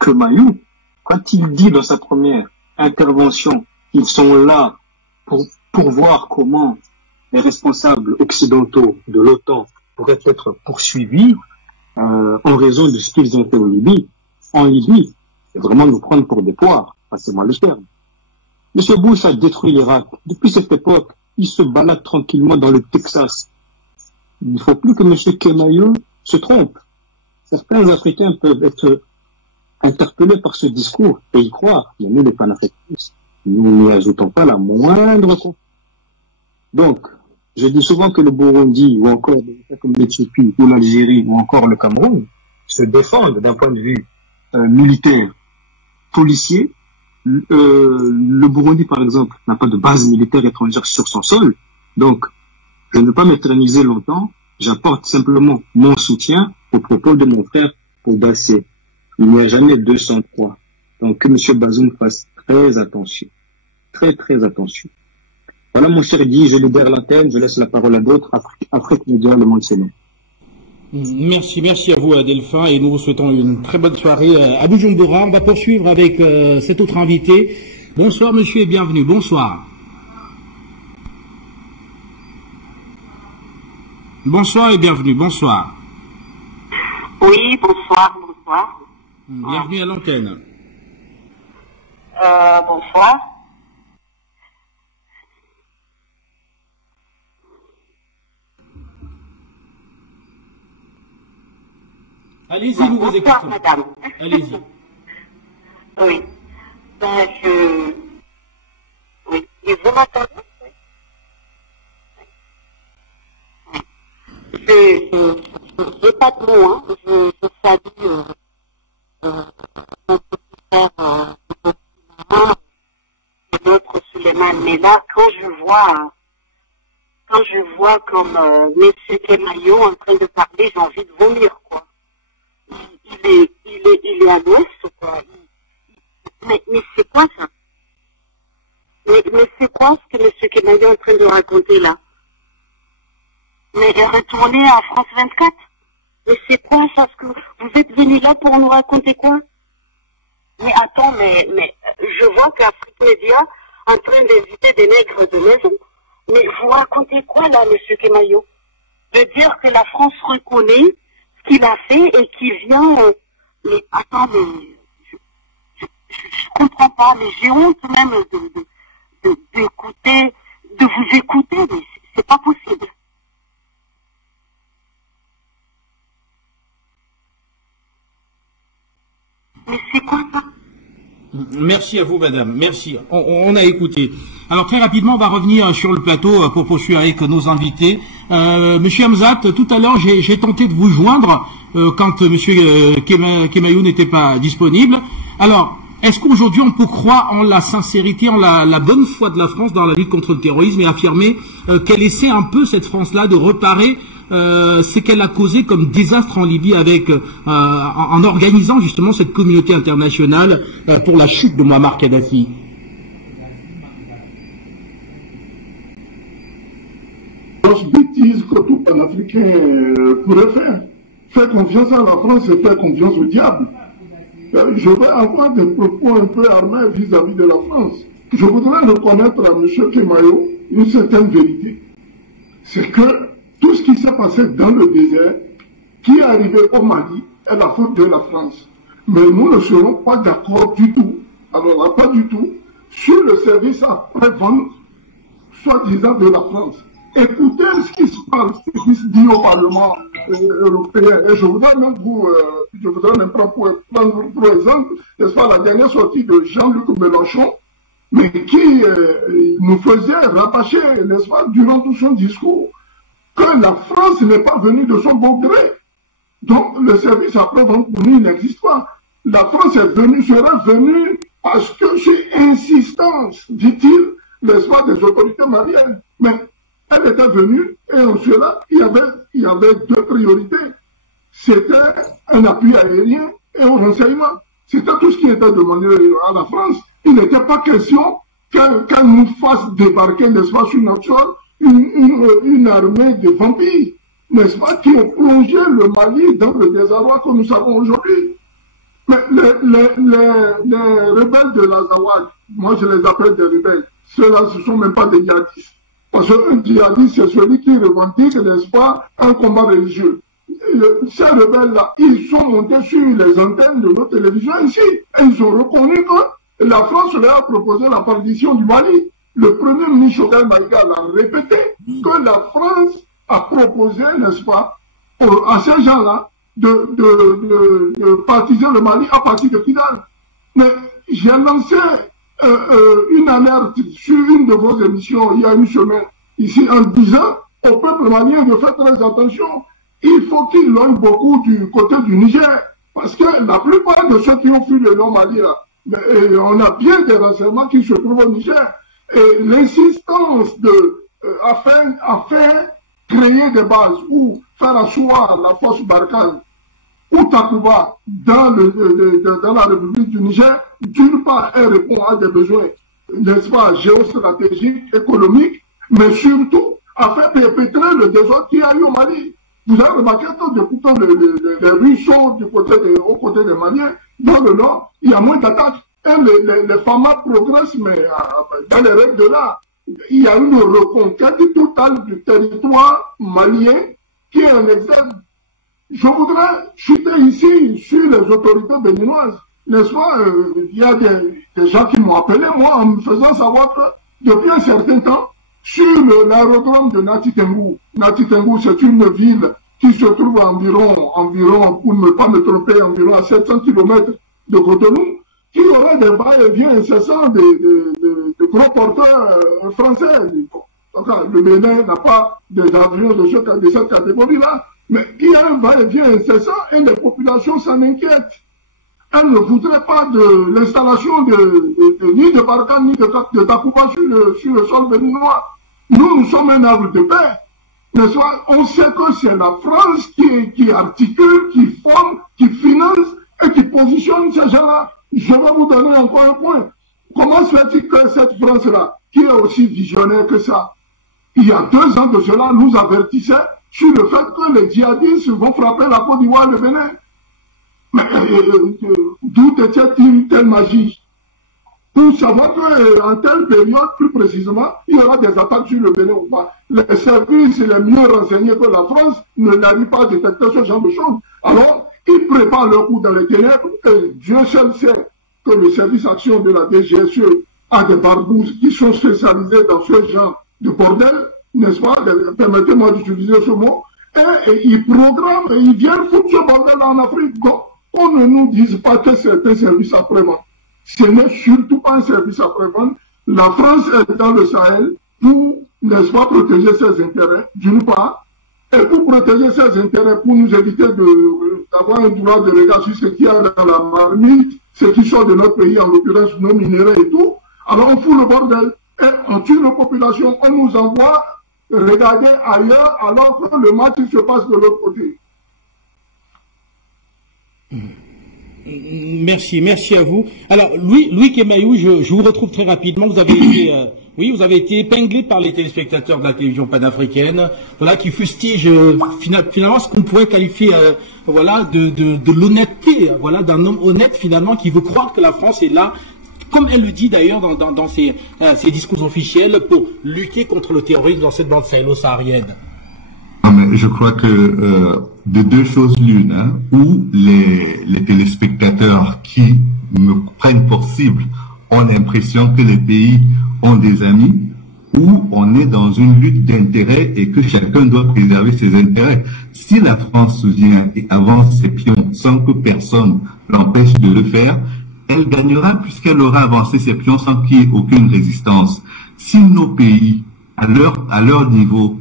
Kemayou, quand il dit dans sa première intervention qu'ils sont là pour voir comment les responsables occidentaux de l'OTAN pourraient être poursuivis en raison de ce qu'ils ont fait en Libye, c'est vraiment nous prendre pour des poires, passez-moi le terme. M. Bush a détruit l'Irak. Depuis cette époque, il se balade tranquillement dans le Texas. Il ne faut plus que M. Kemayou se trompe. Certains Africains peuvent être interpellés par ce discours et y croire. Mais nous, les panafricanistes, nous n'y ajoutons pas la moindre confiance. Donc, je dis souvent que le Burundi, ou encore des États comme l'Éthiopie, ou l'Algérie, ou encore le Cameroun, se défendent d'un point de vue militaire, policier. Le Burundi, par exemple, n'a pas de base militaire étrangère sur son sol. Donc, je ne veux pas m'éterniser longtemps. J'apporte simplement mon soutien aux propos de mon frère Podassé. Il n'y a jamais 203. Donc, que M. Bazoum fasse très attention. Très, très attention. Voilà, mon cher Guy, je libère l'antenne, je laisse la parole à d'autres. Afrique Média, le monde célèbre. Merci à vous, Delphin, et nous vous souhaitons une très bonne soirée à Bujumbura. On va poursuivre avec cet autre invité. Bonsoir, monsieur, et bienvenue. Bonsoir. Bonsoir et bienvenue. Bonsoir. Oui, bonsoir. Bienvenue à l'antenne. Bonsoir. Allez-y, nous vous Bonsoir, écoutons. madame. Allez-y. Oui. Ben, oui. Et vous m'entendez? Oui. Je pas de mots, hein. Je salue notre petit frère et l'autre Suleiman. Mais là, quand je vois comme M. Kemayo en train de parler, j'ai envie de vomir, quoi. Il est à l'ouest, quoi. Mais c'est quoi ça? Mais c'est quoi ce que M. Kemayo est en train de raconter là? Mais retourner à France 24? Mais c'est quoi ça? Ce que vous êtes venu là pour nous raconter quoi? Mais attends, mais je vois qu'Afrique Média en train d'inviter des nègres de maison. Mais vous racontez quoi là, M. Kemayo? De dire que la France reconnaît ce qu'il a fait et qu'il vient... mais attends, mais je comprends pas, mais j'ai honte même d'écouter, de vous écouter, mais c'est pas possible. Mais c'est quoi ça? Merci à vous, madame. Merci. On a écouté. Alors, très rapidement, on va revenir sur le plateau pour poursuivre avec nos invités. Monsieur Hamzat, tout à l'heure, j'ai tenté de vous joindre quand Monsieur Kemayo n'était pas disponible. Alors, est-ce qu'aujourd'hui, on peut croire en la sincérité, en la bonne foi de la France dans la lutte contre le terrorisme et affirmer qu'elle essaie un peu, cette France-là, de reparer ce qu'elle a causé comme désastre en Libye avec en organisant justement cette communauté internationale pour la chute de Muammar Kadhafi? Grosse bêtise que tout panafricain pourrait faire. Faire confiance à la France et faire confiance au diable. Je vais avoir des propos un peu armés vis-à-vis de la France. Je voudrais reconnaître à M. Kemayo une certaine vérité. C'est que tout ce qui s'est passé dans le désert, qui est arrivé au Mali, est la faute de la France. Mais nous ne serons pas d'accord du tout, alors là, pas du tout, sur le service après-vente, soi-disant de la France. Écoutez ce qui se passe, ce qui se dit au Parlement européen. Et je voudrais même prendre pour exemple, n'est-ce pas, la dernière sortie de Jean-Luc Mélenchon, mais qui nous faisait rabâcher, n'est-ce pas, durant tout son discours, que la France n'est pas venue de son bon gré. Donc le service après-vente pour nous n'existe pas. La France serait venue parce que c'est insistance, dit-il, n'est-ce pas, des autorités maliennes. Mais elle était venue et en cela, il y avait deux priorités. C'était un appui aérien et au renseignement. C'était tout ce qui était demandé à la France. Il n'était pas question qu'elle nous fasse débarquer, n'est-ce pas, sur notre sol, une armée de vampires, n'est-ce pas, qui ont plongé le Mali dans le désarroi que nous savons aujourd'hui. Mais les rebelles de l'Azawad, moi je les appelle des rebelles, ceux-là ce ne sont même pas des djihadistes. Parce qu'un djihadiste, c'est celui qui revendique, n'est-ce pas, un combat religieux. Ces rebelles-là, ils sont montés sur les antennes de nos télévisions ici, et ils ont reconnu que la France leur a proposé la partition du Mali. Le premier ministre Choguel Maïga l'a répété, que la France a proposé, n'est-ce pas, à ces gens-là, de partiser le Mali à partir de Kidal. Mais j'ai lancé une alerte sur une de vos émissions il y a une semaine, ici, en disant au peuple malien de faire très attention. Il faut qu'il loigne beaucoup du côté du Niger, parce que la plupart de ceux qui ont fui le Nord-Mali, là, on a bien des renseignements qui se trouvent au Niger. Et l'insistance à faire créer des bases ou faire asseoir la force Barkhane ou Takuba dans la République du Niger, d'une part, elle répond à des besoins, n'est-ce pas, géostratégiques, économiques, mais surtout à faire perpétrer le désordre qu'il y a eu au Mali. Vous avez remarqué que depuis les ruisseaux aux côtés des Maliens, dans le nord, il y a moins d'attaques. Et les FAMA progressent, mais dans les règles de l'art, il y a une reconquête totale du territoire malien qui est un exemple. Je voudrais chuter ici sur les autorités béninoises. N'est-ce pas, il y a des gens qui m'ont appelé, moi, en me faisant savoir que depuis un certain temps, sur l'aérodrome de Nati Tengou, c'est une ville qui se trouve environ, pour ne pas me tromper, environ à 700 km de Cotonou, qui aurait des va-et-vient incessants de gros porteurs français. Donc, le Bénin n'a pas des avions de cette catégorie-là, mais il y a un va-et-vient incessant et les populations s'en inquiètent. Elles ne voudraient pas de l'installation ni de Barkhane ni de Takuba sur le sol béninois. Nous sommes un arbre de paix. N'est-ce pas? On sait que c'est la France qui articule, qui forme, qui finance et qui positionne ces gens-là. Je vais vous donner encore un point. Comment se fait-il que cette France-là, qui est aussi visionnaire que ça, il y a 2 ans de cela, nous avertissait sur le fait que les djihadistes vont frapper la Côte d'Ivoire et le Bénin? Mais d'où était-il une telle magie? Pour savoir qu'en telle période, plus précisément, il y aura des attaques sur le Bénin ou pas. Les services les mieux renseignés que la France ne n'arrivent pas à détecter ce genre de choses. Alors, ils préparent leur coup dans les ténèbres et Dieu seul sait que le service action de la DGSE a des barbouzes qui sont spécialisés dans ce genre de bordel, n'est-ce pas? Permettez-moi d'utiliser ce mot. Et ils programment et ils viennent foutre ce bordel en Afrique. Donc, on ne nous dise pas que c'est un service après-vente. Ce n'est surtout pas un service après-vente. La France est dans le Sahel pour, n'est-ce pas, protéger ses intérêts, d'une part, et pour protéger ses intérêts, pour nous éviter d'avoir un droit de regard sur ce qu'il y a dans la marmite, ce qui sort de notre pays, en l'occurrence nos minéraux et tout. Alors on fout le bordel et on tue nos populations, on nous envoie regarder ailleurs alors que le match se passe de l'autre côté. Merci à vous. Alors, Louis Kemayou, je vous retrouve très rapidement. Vous avez été épinglé par les téléspectateurs de la télévision panafricaine, voilà, qui fustigent finalement ce qu'on pourrait qualifier, voilà, de l'honnêteté, voilà, d'un homme honnête finalement qui veut croire que la France est là, comme elle le dit d'ailleurs dans ses discours officiels, pour lutter contre le terrorisme dans cette bande sahélo-saharienne. Mais je crois que de 2 choses l'une, hein, ou les téléspectateurs qui me prennent pour cible ont l'impression que les pays ont des amis, ou on est dans une lutte d'intérêts et que chacun doit préserver ses intérêts. Si la France vient et avance ses pions sans que personne l'empêche de le faire, elle gagnera puisqu'elle aura avancé ses pions sans qu'il y ait aucune résistance. Si nos pays, à leur niveau,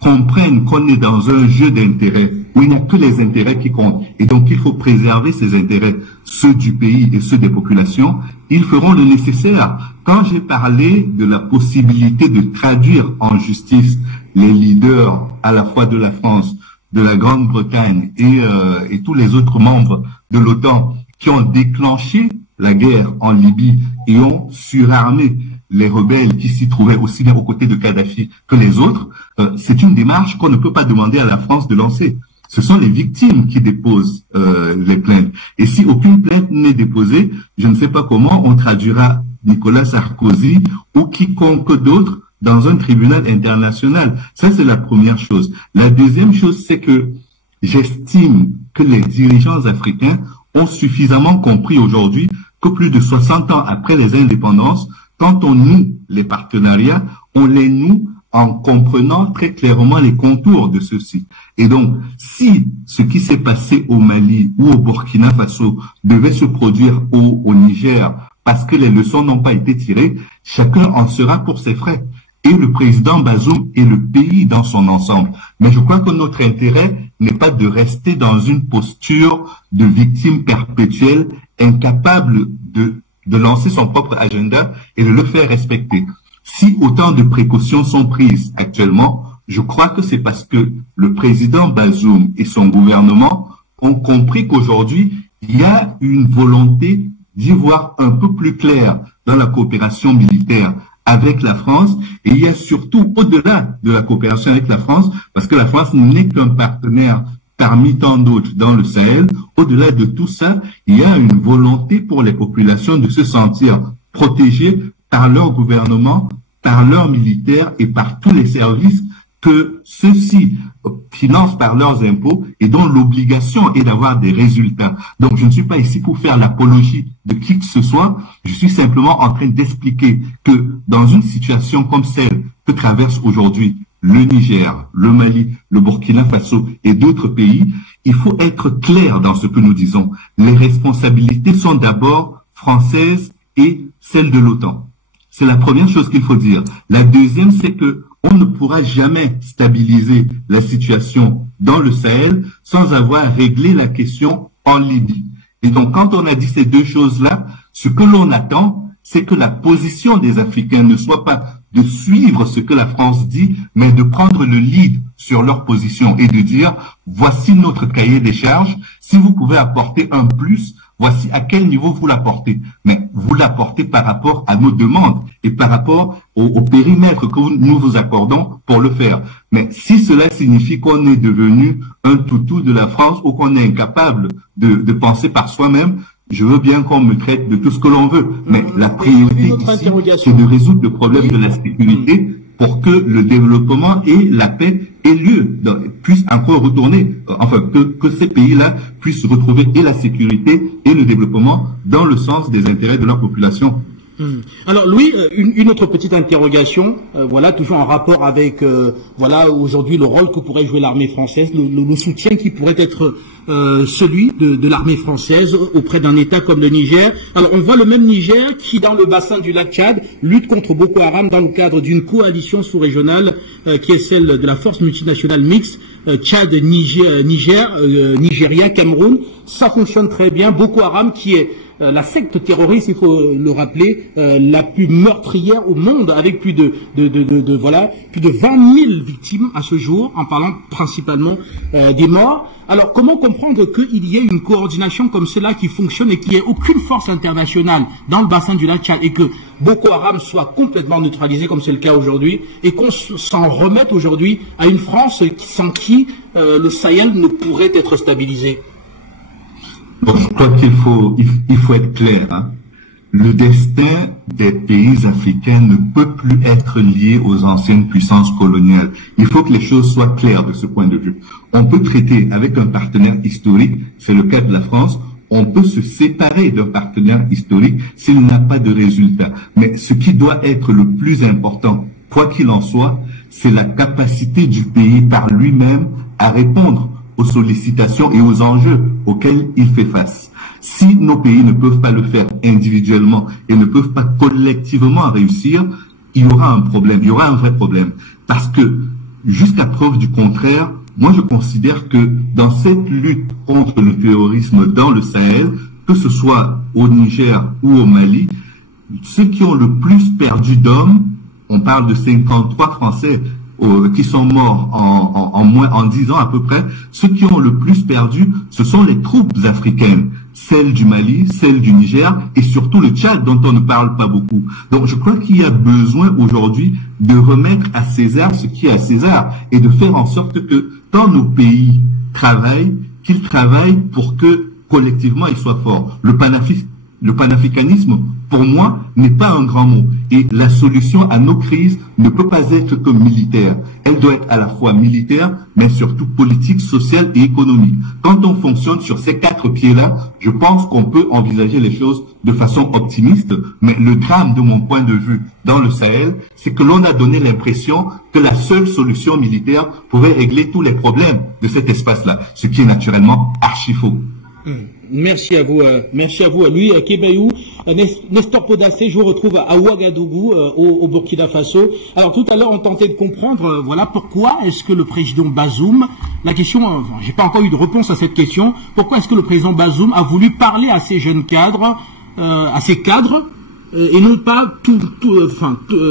comprennent qu'on est dans un jeu d'intérêts où il n'y a que les intérêts qui comptent et donc il faut préserver ces intérêts, ceux du pays et ceux des populations, ils feront le nécessaire. Quand j'ai parlé de la possibilité de traduire en justice les leaders à la fois de la France, de la Grande-Bretagne et tous les autres membres de l'OTAN qui ont déclenché la guerre en Libye et ont surarmé les rebelles qui s'y trouvaient aussi bien aux côtés de Kadhafi que les autres, c'est une démarche qu'on ne peut pas demander à la France de lancer. Ce sont les victimes qui déposent les plaintes. Et si aucune plainte n'est déposée, je ne sais pas comment on traduira Nicolas Sarkozy ou quiconque d'autre dans un tribunal international. Ça, c'est la première chose. La deuxième chose, c'est que j'estime que les dirigeants africains ont suffisamment compris aujourd'hui que plus de 60 ans après les indépendances, quand on noue les partenariats, on les noue en comprenant très clairement les contours de ceux-ci. Et donc, si ce qui s'est passé au Mali ou au Burkina Faso devait se produire au Niger parce que les leçons n'ont pas été tirées, chacun en sera pour ses frais. Et le président Bazoum et le pays dans son ensemble. Mais je crois que notre intérêt n'est pas de rester dans une posture de victime perpétuelle, incapable de lancer son propre agenda et de le faire respecter. Si autant de précautions sont prises actuellement, je crois que c'est parce que le président Bazoum et son gouvernement ont compris qu'aujourd'hui, il y a une volonté d'y voir un peu plus clair dans la coopération militaire avec la France, et il y a surtout au-delà de la coopération avec la France, parce que la France n'est qu'un partenaire parmi tant d'autres dans le Sahel, au-delà de tout ça, il y a une volonté pour les populations de se sentir protégées par leur gouvernement, par leurs militaires et par tous les services que ceux-ci financent par leurs impôts et dont l'obligation est d'avoir des résultats. Donc je ne suis pas ici pour faire l'apologie de qui que ce soit, je suis simplement en train d'expliquer que dans une situation comme celle que traverse aujourd'hui le Niger, le Mali, le Burkina Faso et d'autres pays, il faut être clair dans ce que nous disons. Les responsabilités sont d'abord françaises et celles de l'OTAN. C'est la première chose qu'il faut dire. La deuxième, c'est que on ne pourra jamais stabiliser la situation dans le Sahel sans avoir réglé la question en Libye. Et donc, quand on a dit ces deux choses-là, ce que l'on attend, c'est que la position des Africains ne soit pas de suivre ce que la France dit, mais de prendre le lead sur leur position et de dire, voici notre cahier des charges, si vous pouvez apporter un plus, voici à quel niveau vous l'apportez. Mais vous l'apportez par rapport à nos demandes et par rapport au périmètre que nous vous accordons pour le faire. Mais si cela signifie qu'on est devenu un toutou de la France ou qu'on est incapable de penser par soi-même, je veux bien qu'on me traite de tout ce que l'on veut, mais la priorité ici, c'est de résoudre le problème de la sécurité pour que le développement et la paix aient lieu, puissent encore retourner, enfin, que ces pays-là puissent retrouver et la sécurité et le développement dans le sens des intérêts de leur population. Alors Louis, une autre petite interrogation, voilà, toujours en rapport avec voilà aujourd'hui le rôle que pourrait jouer l'armée française, le soutien qui pourrait être celui de l'armée française auprès d'un État comme le Niger. Alors on voit le même Niger qui, dans le bassin du lac Tchad, lutte contre Boko Haram dans le cadre d'une coalition sous-régionale qui est celle de la force multinationale mixte Tchad, Nigeria, Cameroun. Ça fonctionne très bien. Boko Haram qui est la secte terroriste, il faut le rappeler, la plus meurtrière au monde, avec plus de 20 000 victimes à ce jour, en parlant principalement des morts. Alors, comment comprendre qu'il y ait une coordination comme cela qui fonctionne et qu'il n'y ait aucune force internationale dans le bassin du lac Tchad et que Boko Haram soit complètement neutralisé comme c'est le cas aujourd'hui et qu'on s'en remette aujourd'hui à une France sans qui le Sahel ne pourrait être stabilisé? Donc, je crois qu'il faut être clair. Hein. Le destin des pays africains ne peut plus être lié aux anciennes puissances coloniales. Il faut que les choses soient claires de ce point de vue. On peut traiter avec un partenaire historique, c'est le cas de la France. On peut se séparer d'un partenaire historique s'il n'a pas de résultat. Mais ce qui doit être le plus important, quoi qu'il en soit, c'est la capacité du pays par lui-même à répondre aux sollicitations et aux enjeux auxquels il fait face. Si nos pays ne peuvent pas le faire individuellement et ne peuvent pas collectivement réussir, il y aura un problème, il y aura un vrai problème. Parce que, jusqu'à preuve du contraire, moi je considère que dans cette lutte contre le terrorisme dans le Sahel, que ce soit au Niger ou au Mali, ceux qui ont le plus perdu d'hommes, on parle de 53 Français, qui sont morts en 10 ans à peu près, ceux qui ont le plus perdu, ce sont les troupes africaines, celles du Mali, celles du Niger et surtout le Tchad dont on ne parle pas beaucoup. Donc je crois qu'il y a besoin aujourd'hui de remettre à César ce qui est à César et de faire en sorte que quand nos pays travaillent, qu'ils travaillent pour que collectivement ils soient forts. Le panafricanisme, pour moi, n'est pas un grand mot. Et la solution à nos crises ne peut pas être que militaire. Elle doit être à la fois militaire, mais surtout politique, sociale et économique. Quand on fonctionne sur ces 4 pieds-là, je pense qu'on peut envisager les choses de façon optimiste. Mais le drame, de mon point de vue, dans le Sahel, c'est que l'on a donné l'impression que la seule solution militaire pouvait régler tous les problèmes de cet espace-là, ce qui est naturellement archi faux. Merci à vous, lui, Kebayou. Nestor Podassé, je vous retrouve à Ouagadougou, au Burkina Faso. Alors tout à l'heure, on tentait de comprendre, voilà, pourquoi est-ce que le président Bazoum, la question, j'ai pas encore eu de réponse à cette question, pourquoi est-ce que le président Bazoum a voulu parler à ces jeunes cadres, à ces cadres, et non pas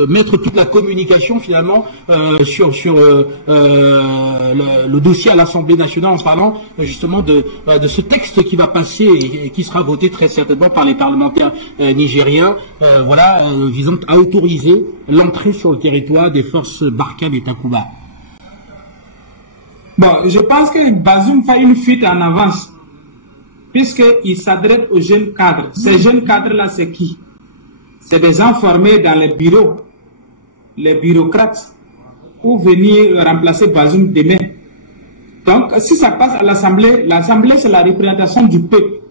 mettre toute la communication finalement sur le dossier à l'Assemblée nationale en parlant justement de ce texte qui va passer et qui sera voté très certainement par les parlementaires nigériens, visant à autoriser l'entrée sur le territoire des forces Barkhane et Takuba. Bon, je pense que Bazoum fait une fuite en avance puisqu'il s'adresse aux jeunes cadres. Ces jeunes cadres-là, c'est qui? C'est des gens formés dans les bureaux, les bureaucrates, pour venir remplacer Bazoum demain. Donc, si ça passe à l'Assemblée, l'Assemblée c'est la représentation du peuple.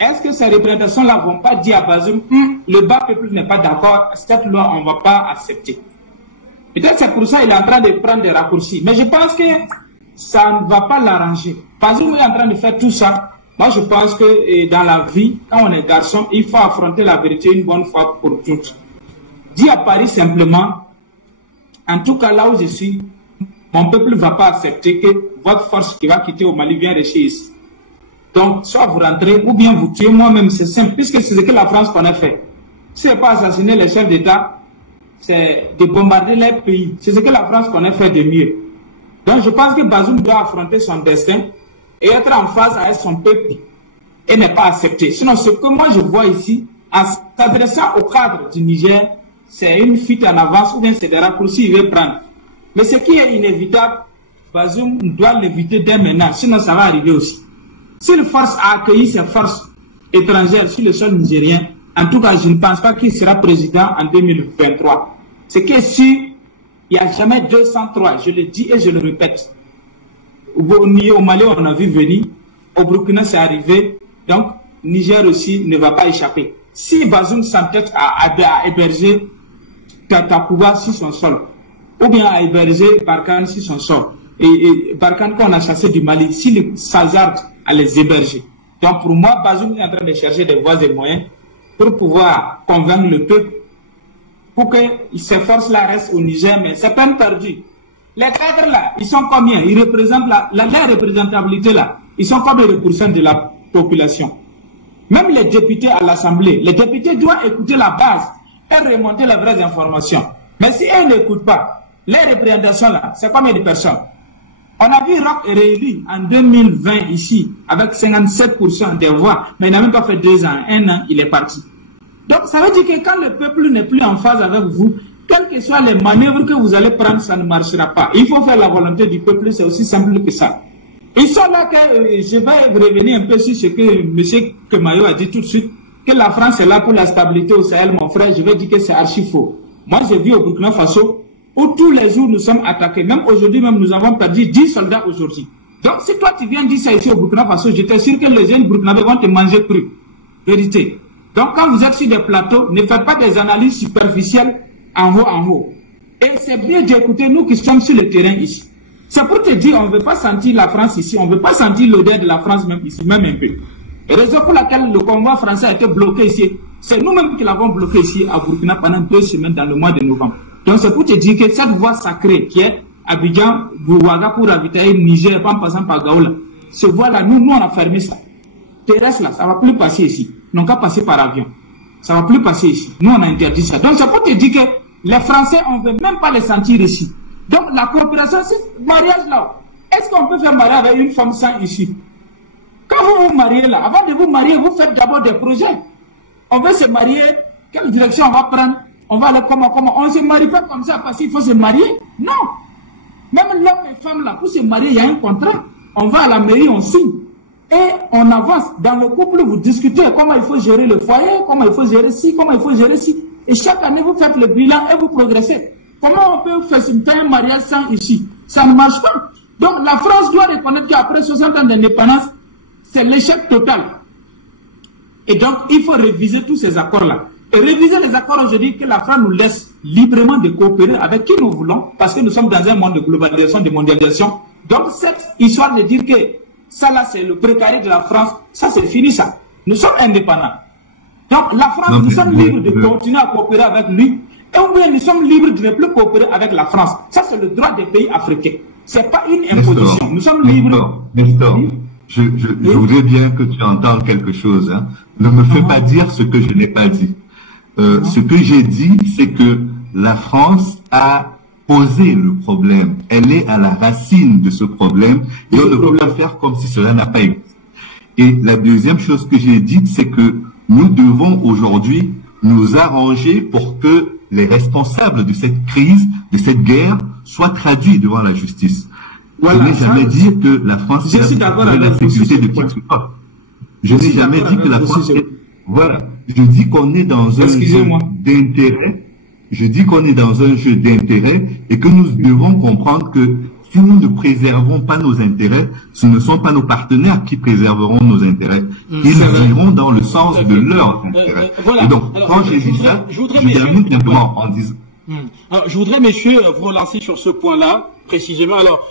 Est-ce que ces représentations-là ne vont pas dire à Bazoum, le bas peuple n'est pas d'accord, cette loi on ne va pas accepter? Peut-être c'est pour ça qu'il est en train de prendre des raccourcis. Mais je pense que ça ne va pas l'arranger. Parce qu'il est en train de faire tout ça. Moi, je pense que dans la vie, quand on est garçon, il faut affronter la vérité une bonne fois pour toutes. Dis à Paris simplement, en tout cas là où je suis, mon peuple ne va pas accepter que votre force qui va quitter au Mali vienne rester ici. Donc, soit vous rentrez ou bien vous tuez. Moi-même, c'est simple, puisque c'est ce que la France connaît fait. Si ce n'est pas assassiner les chefs d'État, c'est de bombarder les pays. C'est ce que la France connaît faire de mieux. Donc, je pense que Bazoum doit affronter son destin et être en phase avec son peuple et ne pas accepter. Sinon, ce que moi je vois ici, en s'adressant au cadre du Niger, c'est une fuite en avance ou bien c'est des raccourcis qu'il veut prendre. Mais ce qui est inévitable, Bazoum doit l'éviter dès maintenant, sinon ça va arriver aussi. S'il force à accueillir ses forces étrangères sur le sol nigérien, en tout cas, je ne pense pas qu'il sera président en 2023. Ce qui est sûr, il n'y a jamais 203, je le dis et je le répète. Au Mali, on a vu venir. Au Burkina, c'est arrivé. Donc, Niger aussi ne va pas échapper. Si Bazoum s'entête à héberger Tatakouba sur son sol, ou bien à héberger Barkhane sur son sol, et Barkhane qu'on a chassé du Mali, s'il s'hazarde à les héberger. Donc, pour moi, Bazoum est en train de chercher des voies et moyens pour pouvoir convaincre le peuple pour que ces forces-là restent au Niger, mais c'est peine perdue. Les cadres là, ils sont combien? Ils représentent la représentabilité là. Ils sont combien de pourcents de la population? Même les députés à l'Assemblée, les députés doivent écouter la base et remonter les vraies informations. Mais si elles n'écoutent pas, les représentations là, c'est combien de personnes? On a vu Roch réélu en 2020 ici, avec 57% des voix, mais il n'a même pas fait 2 ans, 1 an, il est parti. Donc ça veut dire que quand le peuple n'est plus en phase avec vous, quelles que soient les manœuvres que vous allez prendre, ça ne marchera pas. Il faut faire la volonté du peuple, c'est aussi simple que ça. Ils sont là que, je vais revenir un peu sur ce que M. Kemayo a dit tout de suite, que la France est là pour la stabilité au Sahel, mon frère, je vais dire que c'est archi faux. Moi, j'ai vu au Burkina Faso, où tous les jours nous sommes attaqués. Même aujourd'hui, même nous avons perdu 10 soldats aujourd'hui. Donc, si toi tu viens dire ça ici au Burkina Faso, je t'assure que les jeunes Burkinabés vont te manger cru. Vérité. Donc, quand vous êtes sur des plateaux, ne faites pas des analyses superficielles en haut. Et c'est bien d'écouter nous qui sommes sur le terrain ici. C'est pour te dire, on ne veut pas sentir la France ici, on ne veut pas sentir l'odeur de la France même ici, même un peu. Et raison pour laquelle le convoi français a été bloqué ici, c'est nous-mêmes qui l'avons bloqué ici à Burkina pendant 2 semaines dans le mois de novembre. Donc c'est pour te dire que cette voie sacrée qui est Abidjan, Bououaga pour ravitailler Niger, en passant par Gaoula, ce voie-là, nous on a fermé ça. Terrestre là, ça ne va plus passer ici. Non qu'à passer par avion. Ça ne va plus passer ici. Nous on a interdit ça. Donc c'est pour te dire que les Français, on ne veut même pas les sentir ici. Donc la coopération, c'est mariage là. Est-ce qu'on peut faire marier avec une femme sans ici? Quand vous vous mariez là, avant de vous marier, vous faites d'abord des projets. On veut se marier, quelle direction on va prendre? On va aller comment? On ne se marie pas comme ça parce qu'il faut se marier. Non. Même l'homme et femme là, pour se marier, il y a un contrat. On va à la mairie, on signe. Et on avance. Dans le couple, vous discutez comment il faut gérer le foyer, comment il faut gérer ci, comment il faut gérer ci. Et chaque année, vous faites le bilan et vous progressez. Comment on peut faciliter un mariage sans ici? Ça ne marche pas. Donc la France doit reconnaître qu'après 60 ans d'indépendance, c'est l'échec total. Et donc, il faut réviser tous ces accords-là. Et réviser les accords aujourd'hui, que la France nous laisse librement de coopérer avec qui nous voulons, parce que nous sommes dans un monde de globalisation, de mondialisation. Donc, cette histoire de dire que ça là, c'est le précaré de la France, ça c'est fini ça. Nous sommes indépendants. Donc, la France, nous sommes libres de continuer à coopérer avec lui. Et ou bien nous sommes libres de ne plus coopérer avec la France. Ça, c'est le droit des pays africains. Ce n'est pas une imposition. Nous sommes libres. Je voudrais bien que tu entendes quelque chose. Hein. Ne me fais pas dire ce que je n'ai pas dit. Ce que j'ai dit, c'est que la France a posé le problème. Elle est à la racine de ce problème et on ne peut pas faire comme si cela n'a pas été. Et la deuxième chose que j'ai dite, c'est que nous devons aujourd'hui nous arranger pour que les responsables de cette crise, de cette guerre, soient traduits devant la justice. Voilà, je n'ai jamais dit que la France est la sécurité de qui que ce soit. Je n'ai jamais dit que la France est... Voilà. Je dis qu'on est dans un jeu d'intérêt. Je dis qu'on est dans un jeu d'intérêt et que nous devons comprendre que si nous ne préservons pas nos intérêts, ce ne sont pas nos partenaires qui préserveront nos intérêts. Ils iront dans le sens de leurs intérêts. Voilà. Et donc, quand j'ai dit ça, je termine simplement en disant... Alors, je voudrais, messieurs, vous relancer sur ce point-là, précisément. Alors,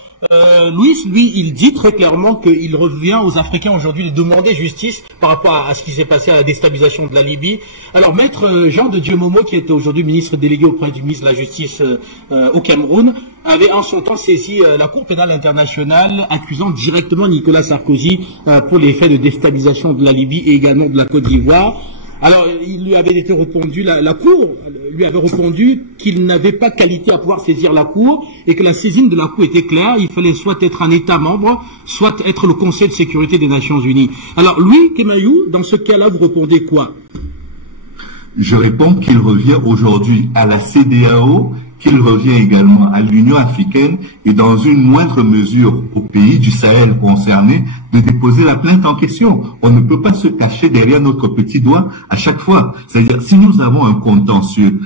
Louis, lui, il dit très clairement qu'il revient aux Africains aujourd'hui de demander justice par rapport à ce qui s'est passé à la déstabilisation de la Libye. Alors, maître Jean de Dieu Momo, qui est aujourd'hui ministre délégué auprès du ministre de la Justice au Cameroun, avait en son temps saisi la Cour pénale internationale, accusant directement Nicolas Sarkozy pour les faits de déstabilisation de la Libye et également de la Côte d'Ivoire. Alors, il lui avait été répondu, la Cour lui avait répondu qu'il n'avait pas qualité à pouvoir saisir la Cour et que la saisine de la Cour était claire, il fallait soit être un État membre, soit être le Conseil de sécurité des Nations Unies. Alors, Louis Kemayou, dans ce cas-là, vous répondez quoi? Je réponds qu'il revient aujourd'hui à la CEDEAO, qu'il revient également à l'Union africaine et dans une moindre mesure aux pays du Sahel concernés de déposer la plainte en question. On ne peut pas se cacher derrière notre petit doigt à chaque fois. C'est-à-dire, si nous avons un contentieux,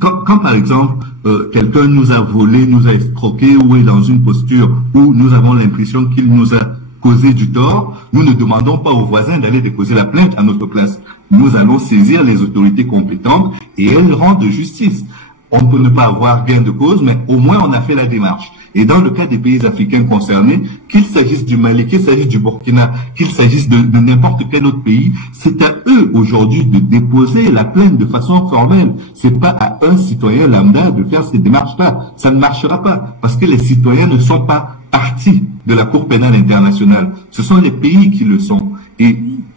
quand par exemple, quelqu'un nous a volé, nous a escroqué ou est dans une posture où nous avons l'impression qu'il nous a causé du tort, nous ne demandons pas aux voisins d'aller déposer la plainte à notre place. Nous allons saisir les autorités compétentes et elles rendent justice. On peut ne pas avoir gain de cause, mais au moins on a fait la démarche. Et dans le cas des pays africains concernés, qu'il s'agisse du Mali, qu'il s'agisse du Burkina, qu'il s'agisse de n'importe quel autre pays, c'est à eux aujourd'hui de déposer la plainte de façon formelle. C'est pas à un citoyen lambda de faire ces démarches-là. Ça ne marchera pas, parce que les citoyens ne sont pas partie de la Cour pénale internationale. Ce sont les pays qui le sont. Et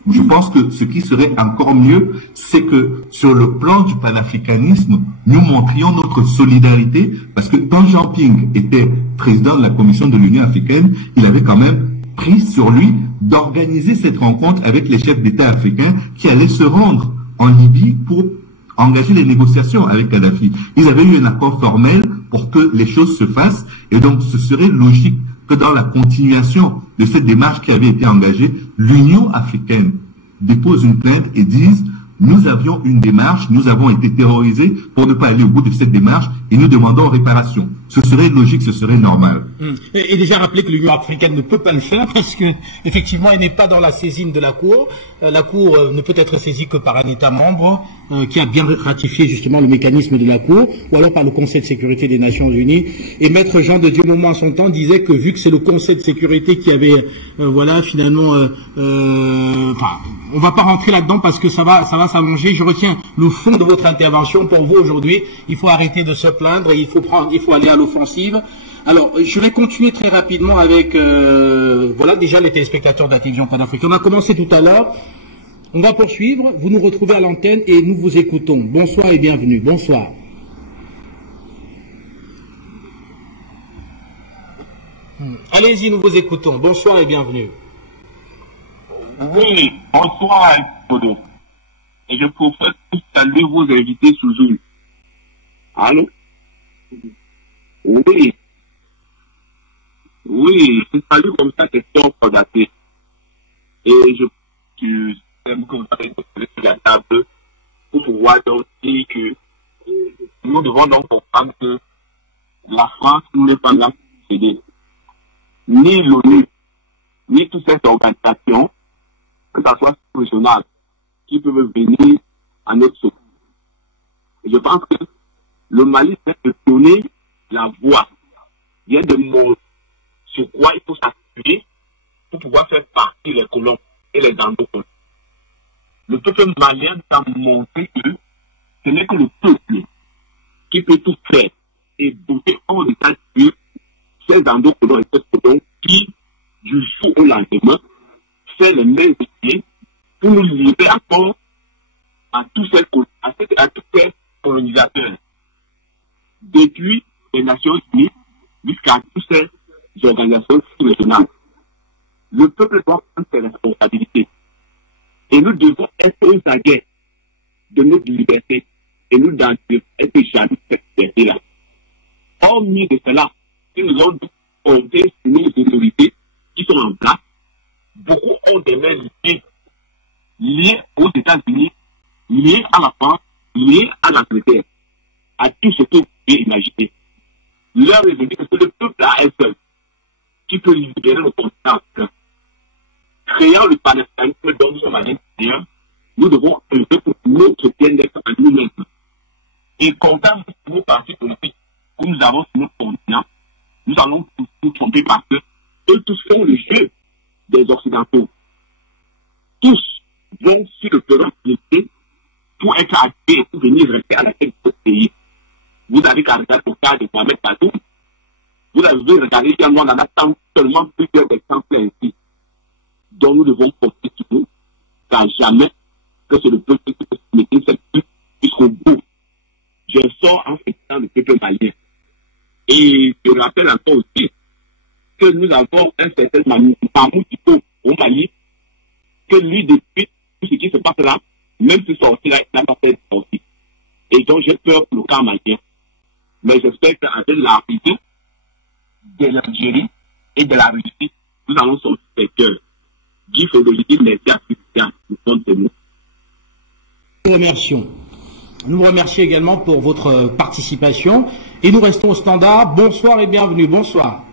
je pense que ce qui serait encore mieux, c'est que sur le plan du panafricanisme, nous montrions notre solidarité, parce que quand Jean Ping était président de la Commission de l'Union africaine, il avait quand même pris sur lui d'organiser cette rencontre avec les chefs d'État africains qui allaient se rendre en Libye pour engager les négociations avec Kadhafi. Ils avaient eu un accord formel pour que les choses se fassent, et donc ce serait logique que dans la continuation de cette démarche qui avait été engagée, l'Union africaine dépose une plainte et dise « Nous avions une démarche, nous avons été terrorisés pour ne pas aller au bout de cette démarche et nous demandons réparation ». Ce serait logique, ce serait normal. Et déjà rappeler que l'Union africaine ne peut pas le faire parce que effectivement, elle n'est pas dans la saisine de la Cour. La Cour ne peut être saisie que par un État membre qui a bien ratifié justement le mécanisme de la Cour, ou alors par le Conseil de sécurité des Nations Unies. Et Maître Jean de Dieu Momo en son temps disait que vu que c'est le Conseil de sécurité qui avait, voilà, finalement, enfin, on va pas rentrer là-dedans parce que ça va s'allonger. Je retiens le fond de votre intervention. Pour vous aujourd'hui, il faut arrêter de se plaindre, il faut aller à l'offensive. Alors, je vais continuer très rapidement avec, voilà, déjà les téléspectateurs d'Intelligence Panafricaine. On a commencé tout à l'heure. On va poursuivre. Vous nous retrouvez à l'antenne et nous vous écoutons. Bonsoir et bienvenue. Bonsoir. Allez-y, nous vous écoutons. Bonsoir et bienvenue. Oui, bonsoir, Podo. Et je profite pour saluer vos invités sous Zoom. Allô? Oui. Oui, je salue comme ça question daté. Et j'aime que vous avez sur la table pour pouvoir donc dire que nous devons donc comprendre que la France n'est pas là pour céder. Ni l'ONU, ni toute cette organisation, que ça soit régional, qui peuvent venir à notre secours. Et je pense que le Mali vient de donner la voie, vient de montrer sur quoi il faut s'appuyer pour pouvoir faire partie les colons et les endocolons. Le peuple malien a montré que ce n'est que le peuple qui peut tout faire et doter hors d'état de vue ces endocolons et ces colons qui, du jour au lendemain, fait les mêmes métiers pour nous livrer à tous ces colonisateurs. Depuis les Nations Unies jusqu'à toutes ces organisations régionales. Le peuple doit prendre ses responsabilités. Et nous devons être aux aguets de notre liberté. Et nous devons être jamais cette liberté-là. Hormis de cela, si nous avons compté sur nos autorités qui sont en place, beaucoup ont des mains liées aux États-Unis, liées à la France, liées à l'Angleterre, à tout ce que vous pouvez imaginer. L'heure est venue que c'est le peuple à elle seule qui peut libérer le continent. Créant le panafricanisme dont nous sommes à l'intérieur, nous devons œuvrer pour notre bien-être à nous-mêmes. Et comptant vos partis politiques que nous avons sur notre continent, nous allons nous tromper parce que eux tous font le jeu des Occidentaux. Tous vont sur le terrain pour être actés, pour venir rester à la tête de ce pays. Vous avez qu'à regarder le cas de Mohamed Bazoum. Vous avez regardé qu'il y en a seulement plusieurs exemples ainsi. Donc nous devons porter sur nous, car jamais que c'est le peuple qui se mettait cette lutte jusqu'au bout. Je sors en fêtant le peuple malien. Et je rappelle encore aussi que nous avons un certain Mahmoud Diko au Mali, que lui, depuis tout ce qui se passe là, même si sorti là, il n'a pas fait sortir. Et donc j'ai peur pour le camp malien. Mais j'espère qu'avec l'arrivée de l'Algérie et de la Russie, nous allons sortir des cœurs. Guy Frédéric, les Africains, nous sommes de nous. Nous remercions. Nous vous remercions également pour votre participation. Et nous restons au standard. Bonsoir et bienvenue. Bonsoir.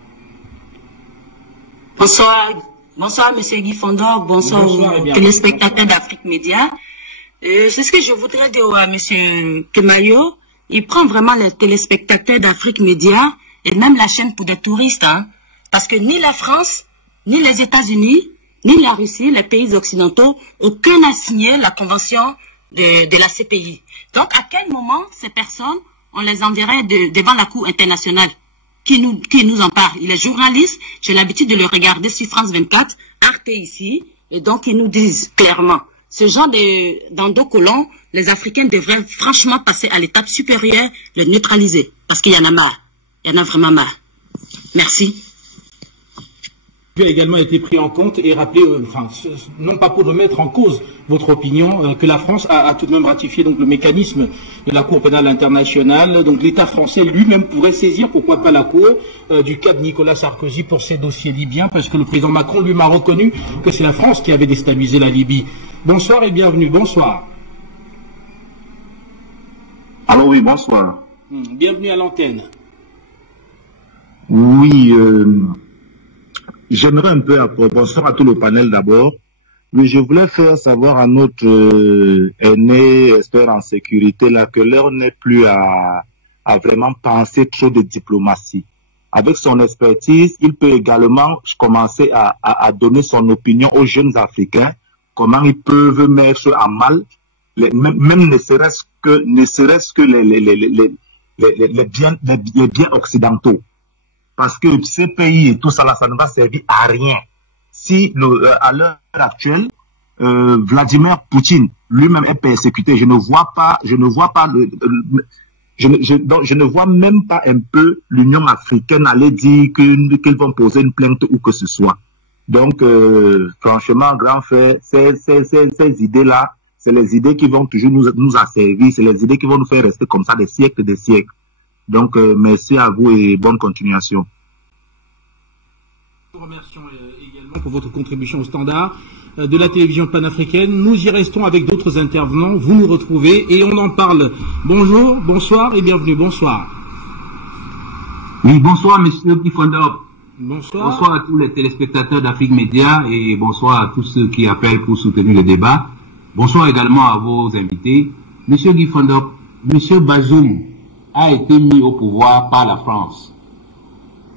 Bonsoir. Bonsoir, monsieur Guy Fondor. Bonsoir aux téléspectateurs d'Afrique Média. C'est ce que je voudrais dire à monsieur Kemayo. Il prend vraiment les téléspectateurs d'Afrique Média et même la chaîne pour des touristes. Hein, parce que ni la France, ni les États-Unis, ni la Russie, les pays occidentaux, aucun n'a signé la convention de la CPI. Donc, à quel moment ces personnes, on les enverrait devant la Cour internationale? Qui nous en parle? Il est journaliste, j'ai l'habitude de le regarder sur France 24, Arte ici, et donc ils nous disent clairement, ce genre d'endocolons, les Africains devraient franchement passer à l'étape supérieure, le neutraliser, parce qu'il y en a marre. Il y en a vraiment marre. Merci. A également été pris en compte et rappelé, non pas pour remettre en cause votre opinion, que la France a tout de même ratifié donc le mécanisme de la Cour pénale internationale. Donc l'État français lui-même pourrait saisir, pourquoi pas la Cour, du cas de Nicolas Sarkozy pour ses dossiers libyens, parce que le président Macron lui-même a reconnu que c'est la France qui avait déstabilisé la Libye. Bonsoir et bienvenue. Bonsoir. Alors oui, bonsoir. Bienvenue à l'antenne. Oui, j'aimerais un peu, bonsoir à tout le panel d'abord, mais je voulais faire savoir à notre aîné expert en sécurité là que l'heure n'est plus à vraiment penser trop de diplomatie. Avec son expertise, il peut également commencer à donner son opinion aux jeunes Africains, comment ils peuvent mettre en mal, même ne serait-ce que les biens occidentaux. Parce que ces pays et tout ça, là, ça ne va servir à rien. Si, à l'heure actuelle, Vladimir Poutine lui-même est persécuté, je ne vois même pas un peu l'Union africaine aller dire qu'ils vont poser une plainte ou que ce soit. Donc, franchement, grand frère, ces idées-là, c'est les idées qui vont toujours nous asservir, c'est les idées qui vont nous faire rester comme ça des siècles et des siècles. Donc, merci à vous et bonne continuation. Nous vous remercions également pour votre contribution au standard de la télévision panafricaine. Nous y restons avec d'autres intervenants. Vous nous retrouvez et on en parle. Bonjour, bonsoir et bienvenue. Bonsoir. Oui, bonsoir, monsieur Pifondor. Bonsoir. Bonsoir à tous les téléspectateurs d'Afrique Média et bonsoir à tous ceux qui appellent pour soutenir le débat. Bonsoir également à vos invités. Monsieur Guy Fondor, monsieur Bazoum a été mis au pouvoir par la France.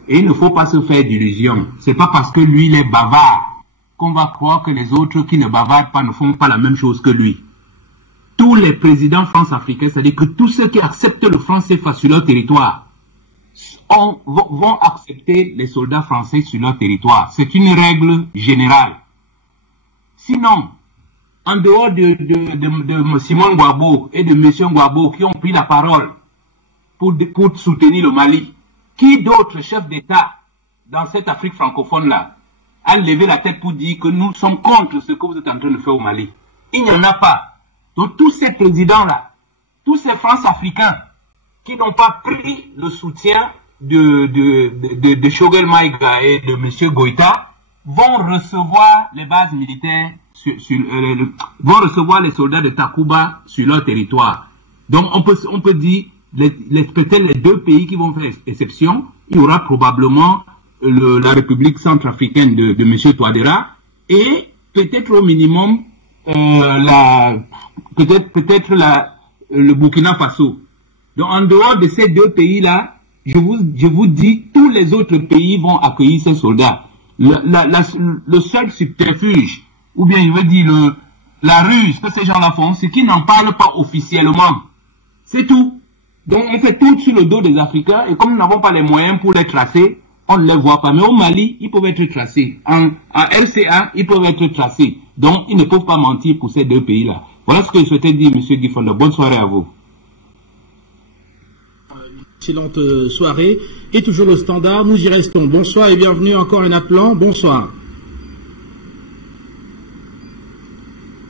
Et il ne faut pas se faire d'illusions. C'est pas parce que lui, il est bavard qu'on va croire que les autres qui ne bavardent pas ne font pas la même chose que lui. Tous les présidents france-africains, c'est-à-dire que tous ceux qui acceptent le franc CFA sur leur territoire, vont accepter les soldats français sur leur territoire. C'est une règle générale. Sinon, en dehors de Simon Gbagbo et de M. Gbagbo qui ont pris la parole pour soutenir le Mali, qui d'autres chefs d'État dans cette Afrique francophone-là a levé la tête pour dire que nous sommes contre ce que vous êtes en train de faire au Mali? Il n'y en a pas. Donc tous ces présidents-là, tous ces France-Africains qui n'ont pas pris le soutien de Choguel Maïga et de M. Goïta vont recevoir les bases militaires, vont recevoir les soldats de Takuba sur leur territoire. Donc on peut dire, peut-être les deux pays qui vont faire exception, il y aura probablement la République centrafricaine de M. Touadéra et peut-être au minimum peut-être le Burkina Faso. Donc, en dehors de ces deux pays-là, je vous dis, tous les autres pays vont accueillir ces soldats. Le seul subterfuge, ou bien je veux dire la ruse que ces gens-là font, c'est qu'ils n'en parlent pas officiellement. C'est tout. Donc, on fait tout sur le dos des Africains, et comme nous n'avons pas les moyens pour les tracer, on ne les voit pas. Mais au Mali, ils peuvent être tracés. En RCA, ils peuvent être tracés. Donc, ils ne peuvent pas mentir pour ces deux pays-là. Voilà ce que je souhaitais dire, M. Guy Fondop. Bonne soirée à vous. Excellente soirée. Et toujours le standard, nous y restons. Bonsoir et bienvenue encore un appelant. Bonsoir.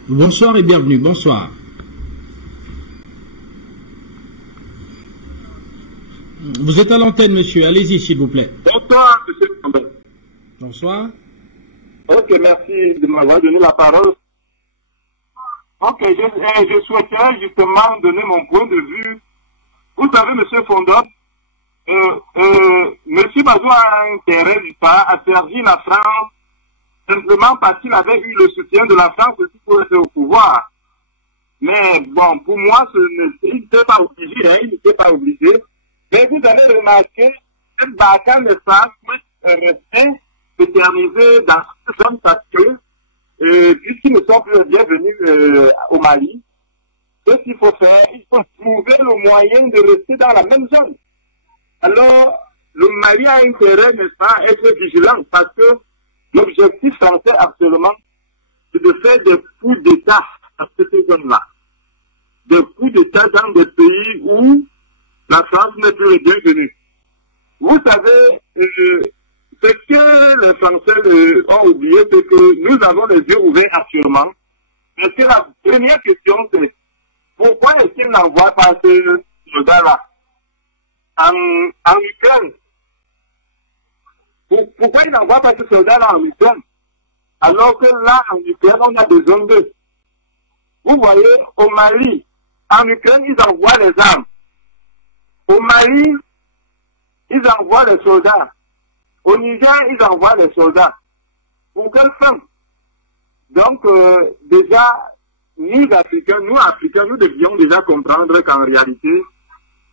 Bonsoir et bienvenue. Bonsoir. Vous êtes à l'antenne, monsieur. Allez-y, s'il vous plaît. Bonsoir, monsieur Fondop. Bonsoir. Ok, merci de m'avoir donné la parole. Ok, je souhaiterais justement donner mon point de vue. Vous savez, monsieur Fondop, monsieur Bazoum a intérêt du pas à servir la France simplement parce qu'il avait eu le soutien de la France aussi pour être au pouvoir. Mais bon, pour moi, il n'était pas obligé, hein, il n'était pas obligé. Mais vous avez remarqué que Barkhane de France peut rester éternisé dans cette zone parce que, puisqu'ils ne sont plus bien venus au Mali, ce qu'il faut faire, il faut trouver le moyen de rester dans la même zone. Alors, le Mali a intérêt, n'est-ce pas, à être vigilant parce que l'objectif français actuellement, c'est de faire des coups d'État dans cette zone-là. Des coups d'État dans des pays où la France n'est plus bienvenue. Vous savez, ce que les Français ont oublié, c'est que nous avons les yeux ouverts actuellement. Mais c'est la première question, c'est pourquoi est-ce qu'ils n'envoient pas ces soldats-là en Ukraine? Pourquoi ils n'envoient pas ces soldats-là en Ukraine? Alors que là, en Ukraine, on a des zones 2. Vous voyez, au Mali, en Ukraine, ils envoient les armes. Au Mali, ils envoient les soldats. Au Niger, ils envoient les soldats. Pour quelle fin? Donc, déjà, nous Africains, nous devions déjà comprendre qu'en réalité,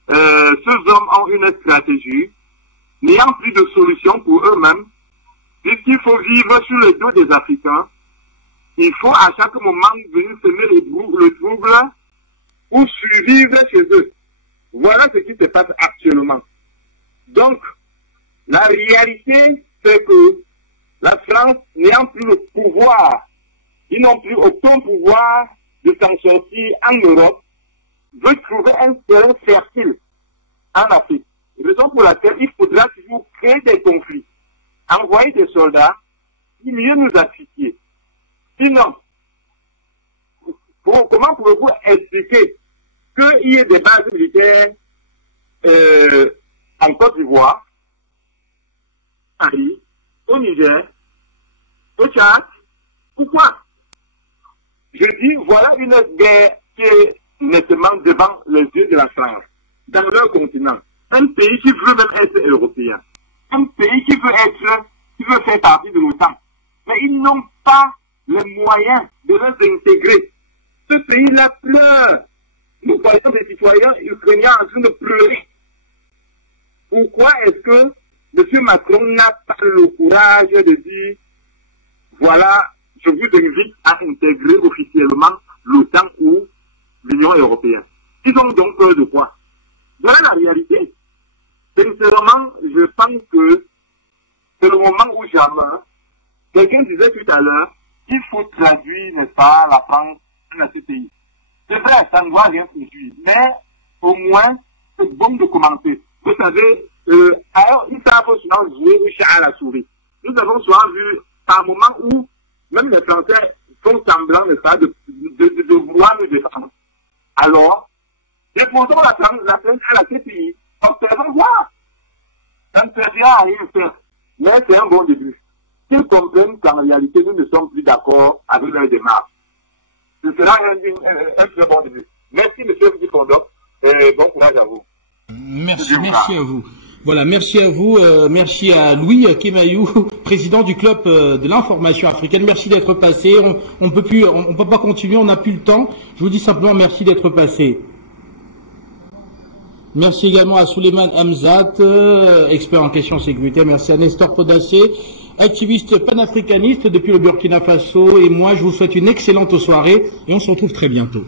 ces hommes ont une stratégie, n'ayant plus de solution pour eux-mêmes, puisqu'il faut vivre sur le dos des Africains. Il faut à chaque moment venir semer le trouble ou survivre chez eux. Voilà ce qui se passe actuellement. Donc, la réalité, c'est que la France, n'ayant plus le pouvoir, ils n'ont plus aucun pouvoir de s'en sortir en Europe, veut trouver un terrain fertile en Afrique. Raison pour laquelle il faudra toujours créer des conflits, envoyer des soldats, qui mieux nous asphyxier. Sinon, comment pouvez-vous expliquer qu'il y ait des bases militaires en Côte d'Ivoire, Paris, au Niger, au Tchad? Pourquoi? Je dis, voilà une guerre qui est nettement devant les yeux de la France, dans leur continent. Un pays qui veut même être européen. Un pays qui veut faire partie de l'OTAN. Mais ils n'ont pas les moyens de les intégrer. Ce pays-là pleure. Nous voyons des citoyens ukrainiens en train de pleurer. Pourquoi est-ce que M. Macron n'a pas le courage de dire, voilà, je vous invite à intégrer officiellement l'OTAN ou l'Union européenne? Ils ont donc peur de quoi? Voilà la réalité. Sincèrement, je pense que c'est le moment où jamais, quelqu'un disait tout à l'heure, il faut traduire, n'est-ce pas, la France dans ce pays. C'est vrai, ça ne doit rien produire, mais au moins, c'est bon de commencer. Vous savez, alors, ils savent souvent jouer au chat à la souris. Nous avons souvent vu, par moment où même les Français font semblant, n'est-ce pas, de vouloir nous défendre. Alors, déposons la plainte à la CPI. Observons voir. Ça ne servira à rien faire. Mais c'est un bon début. Qu'ils comprennent qu'en réalité, nous ne sommes plus d'accord avec leur démarche. Ce sera un très bon début. Merci, M. Guy Fondop, et bon courage à vous. Merci à vous. Voilà, merci à vous, merci à Louis Kemayou, président du club de l'information africaine. Merci d'être passé. On peut pas continuer, on n'a plus le temps. Je vous dis simplement merci d'être passé. Merci également à Souleymane Hamzat, expert en questions sécuritaires. Merci à Nestor Podacé, activiste panafricaniste depuis le Burkina Faso. Et moi, je vous souhaite une excellente soirée et on se retrouve très bientôt.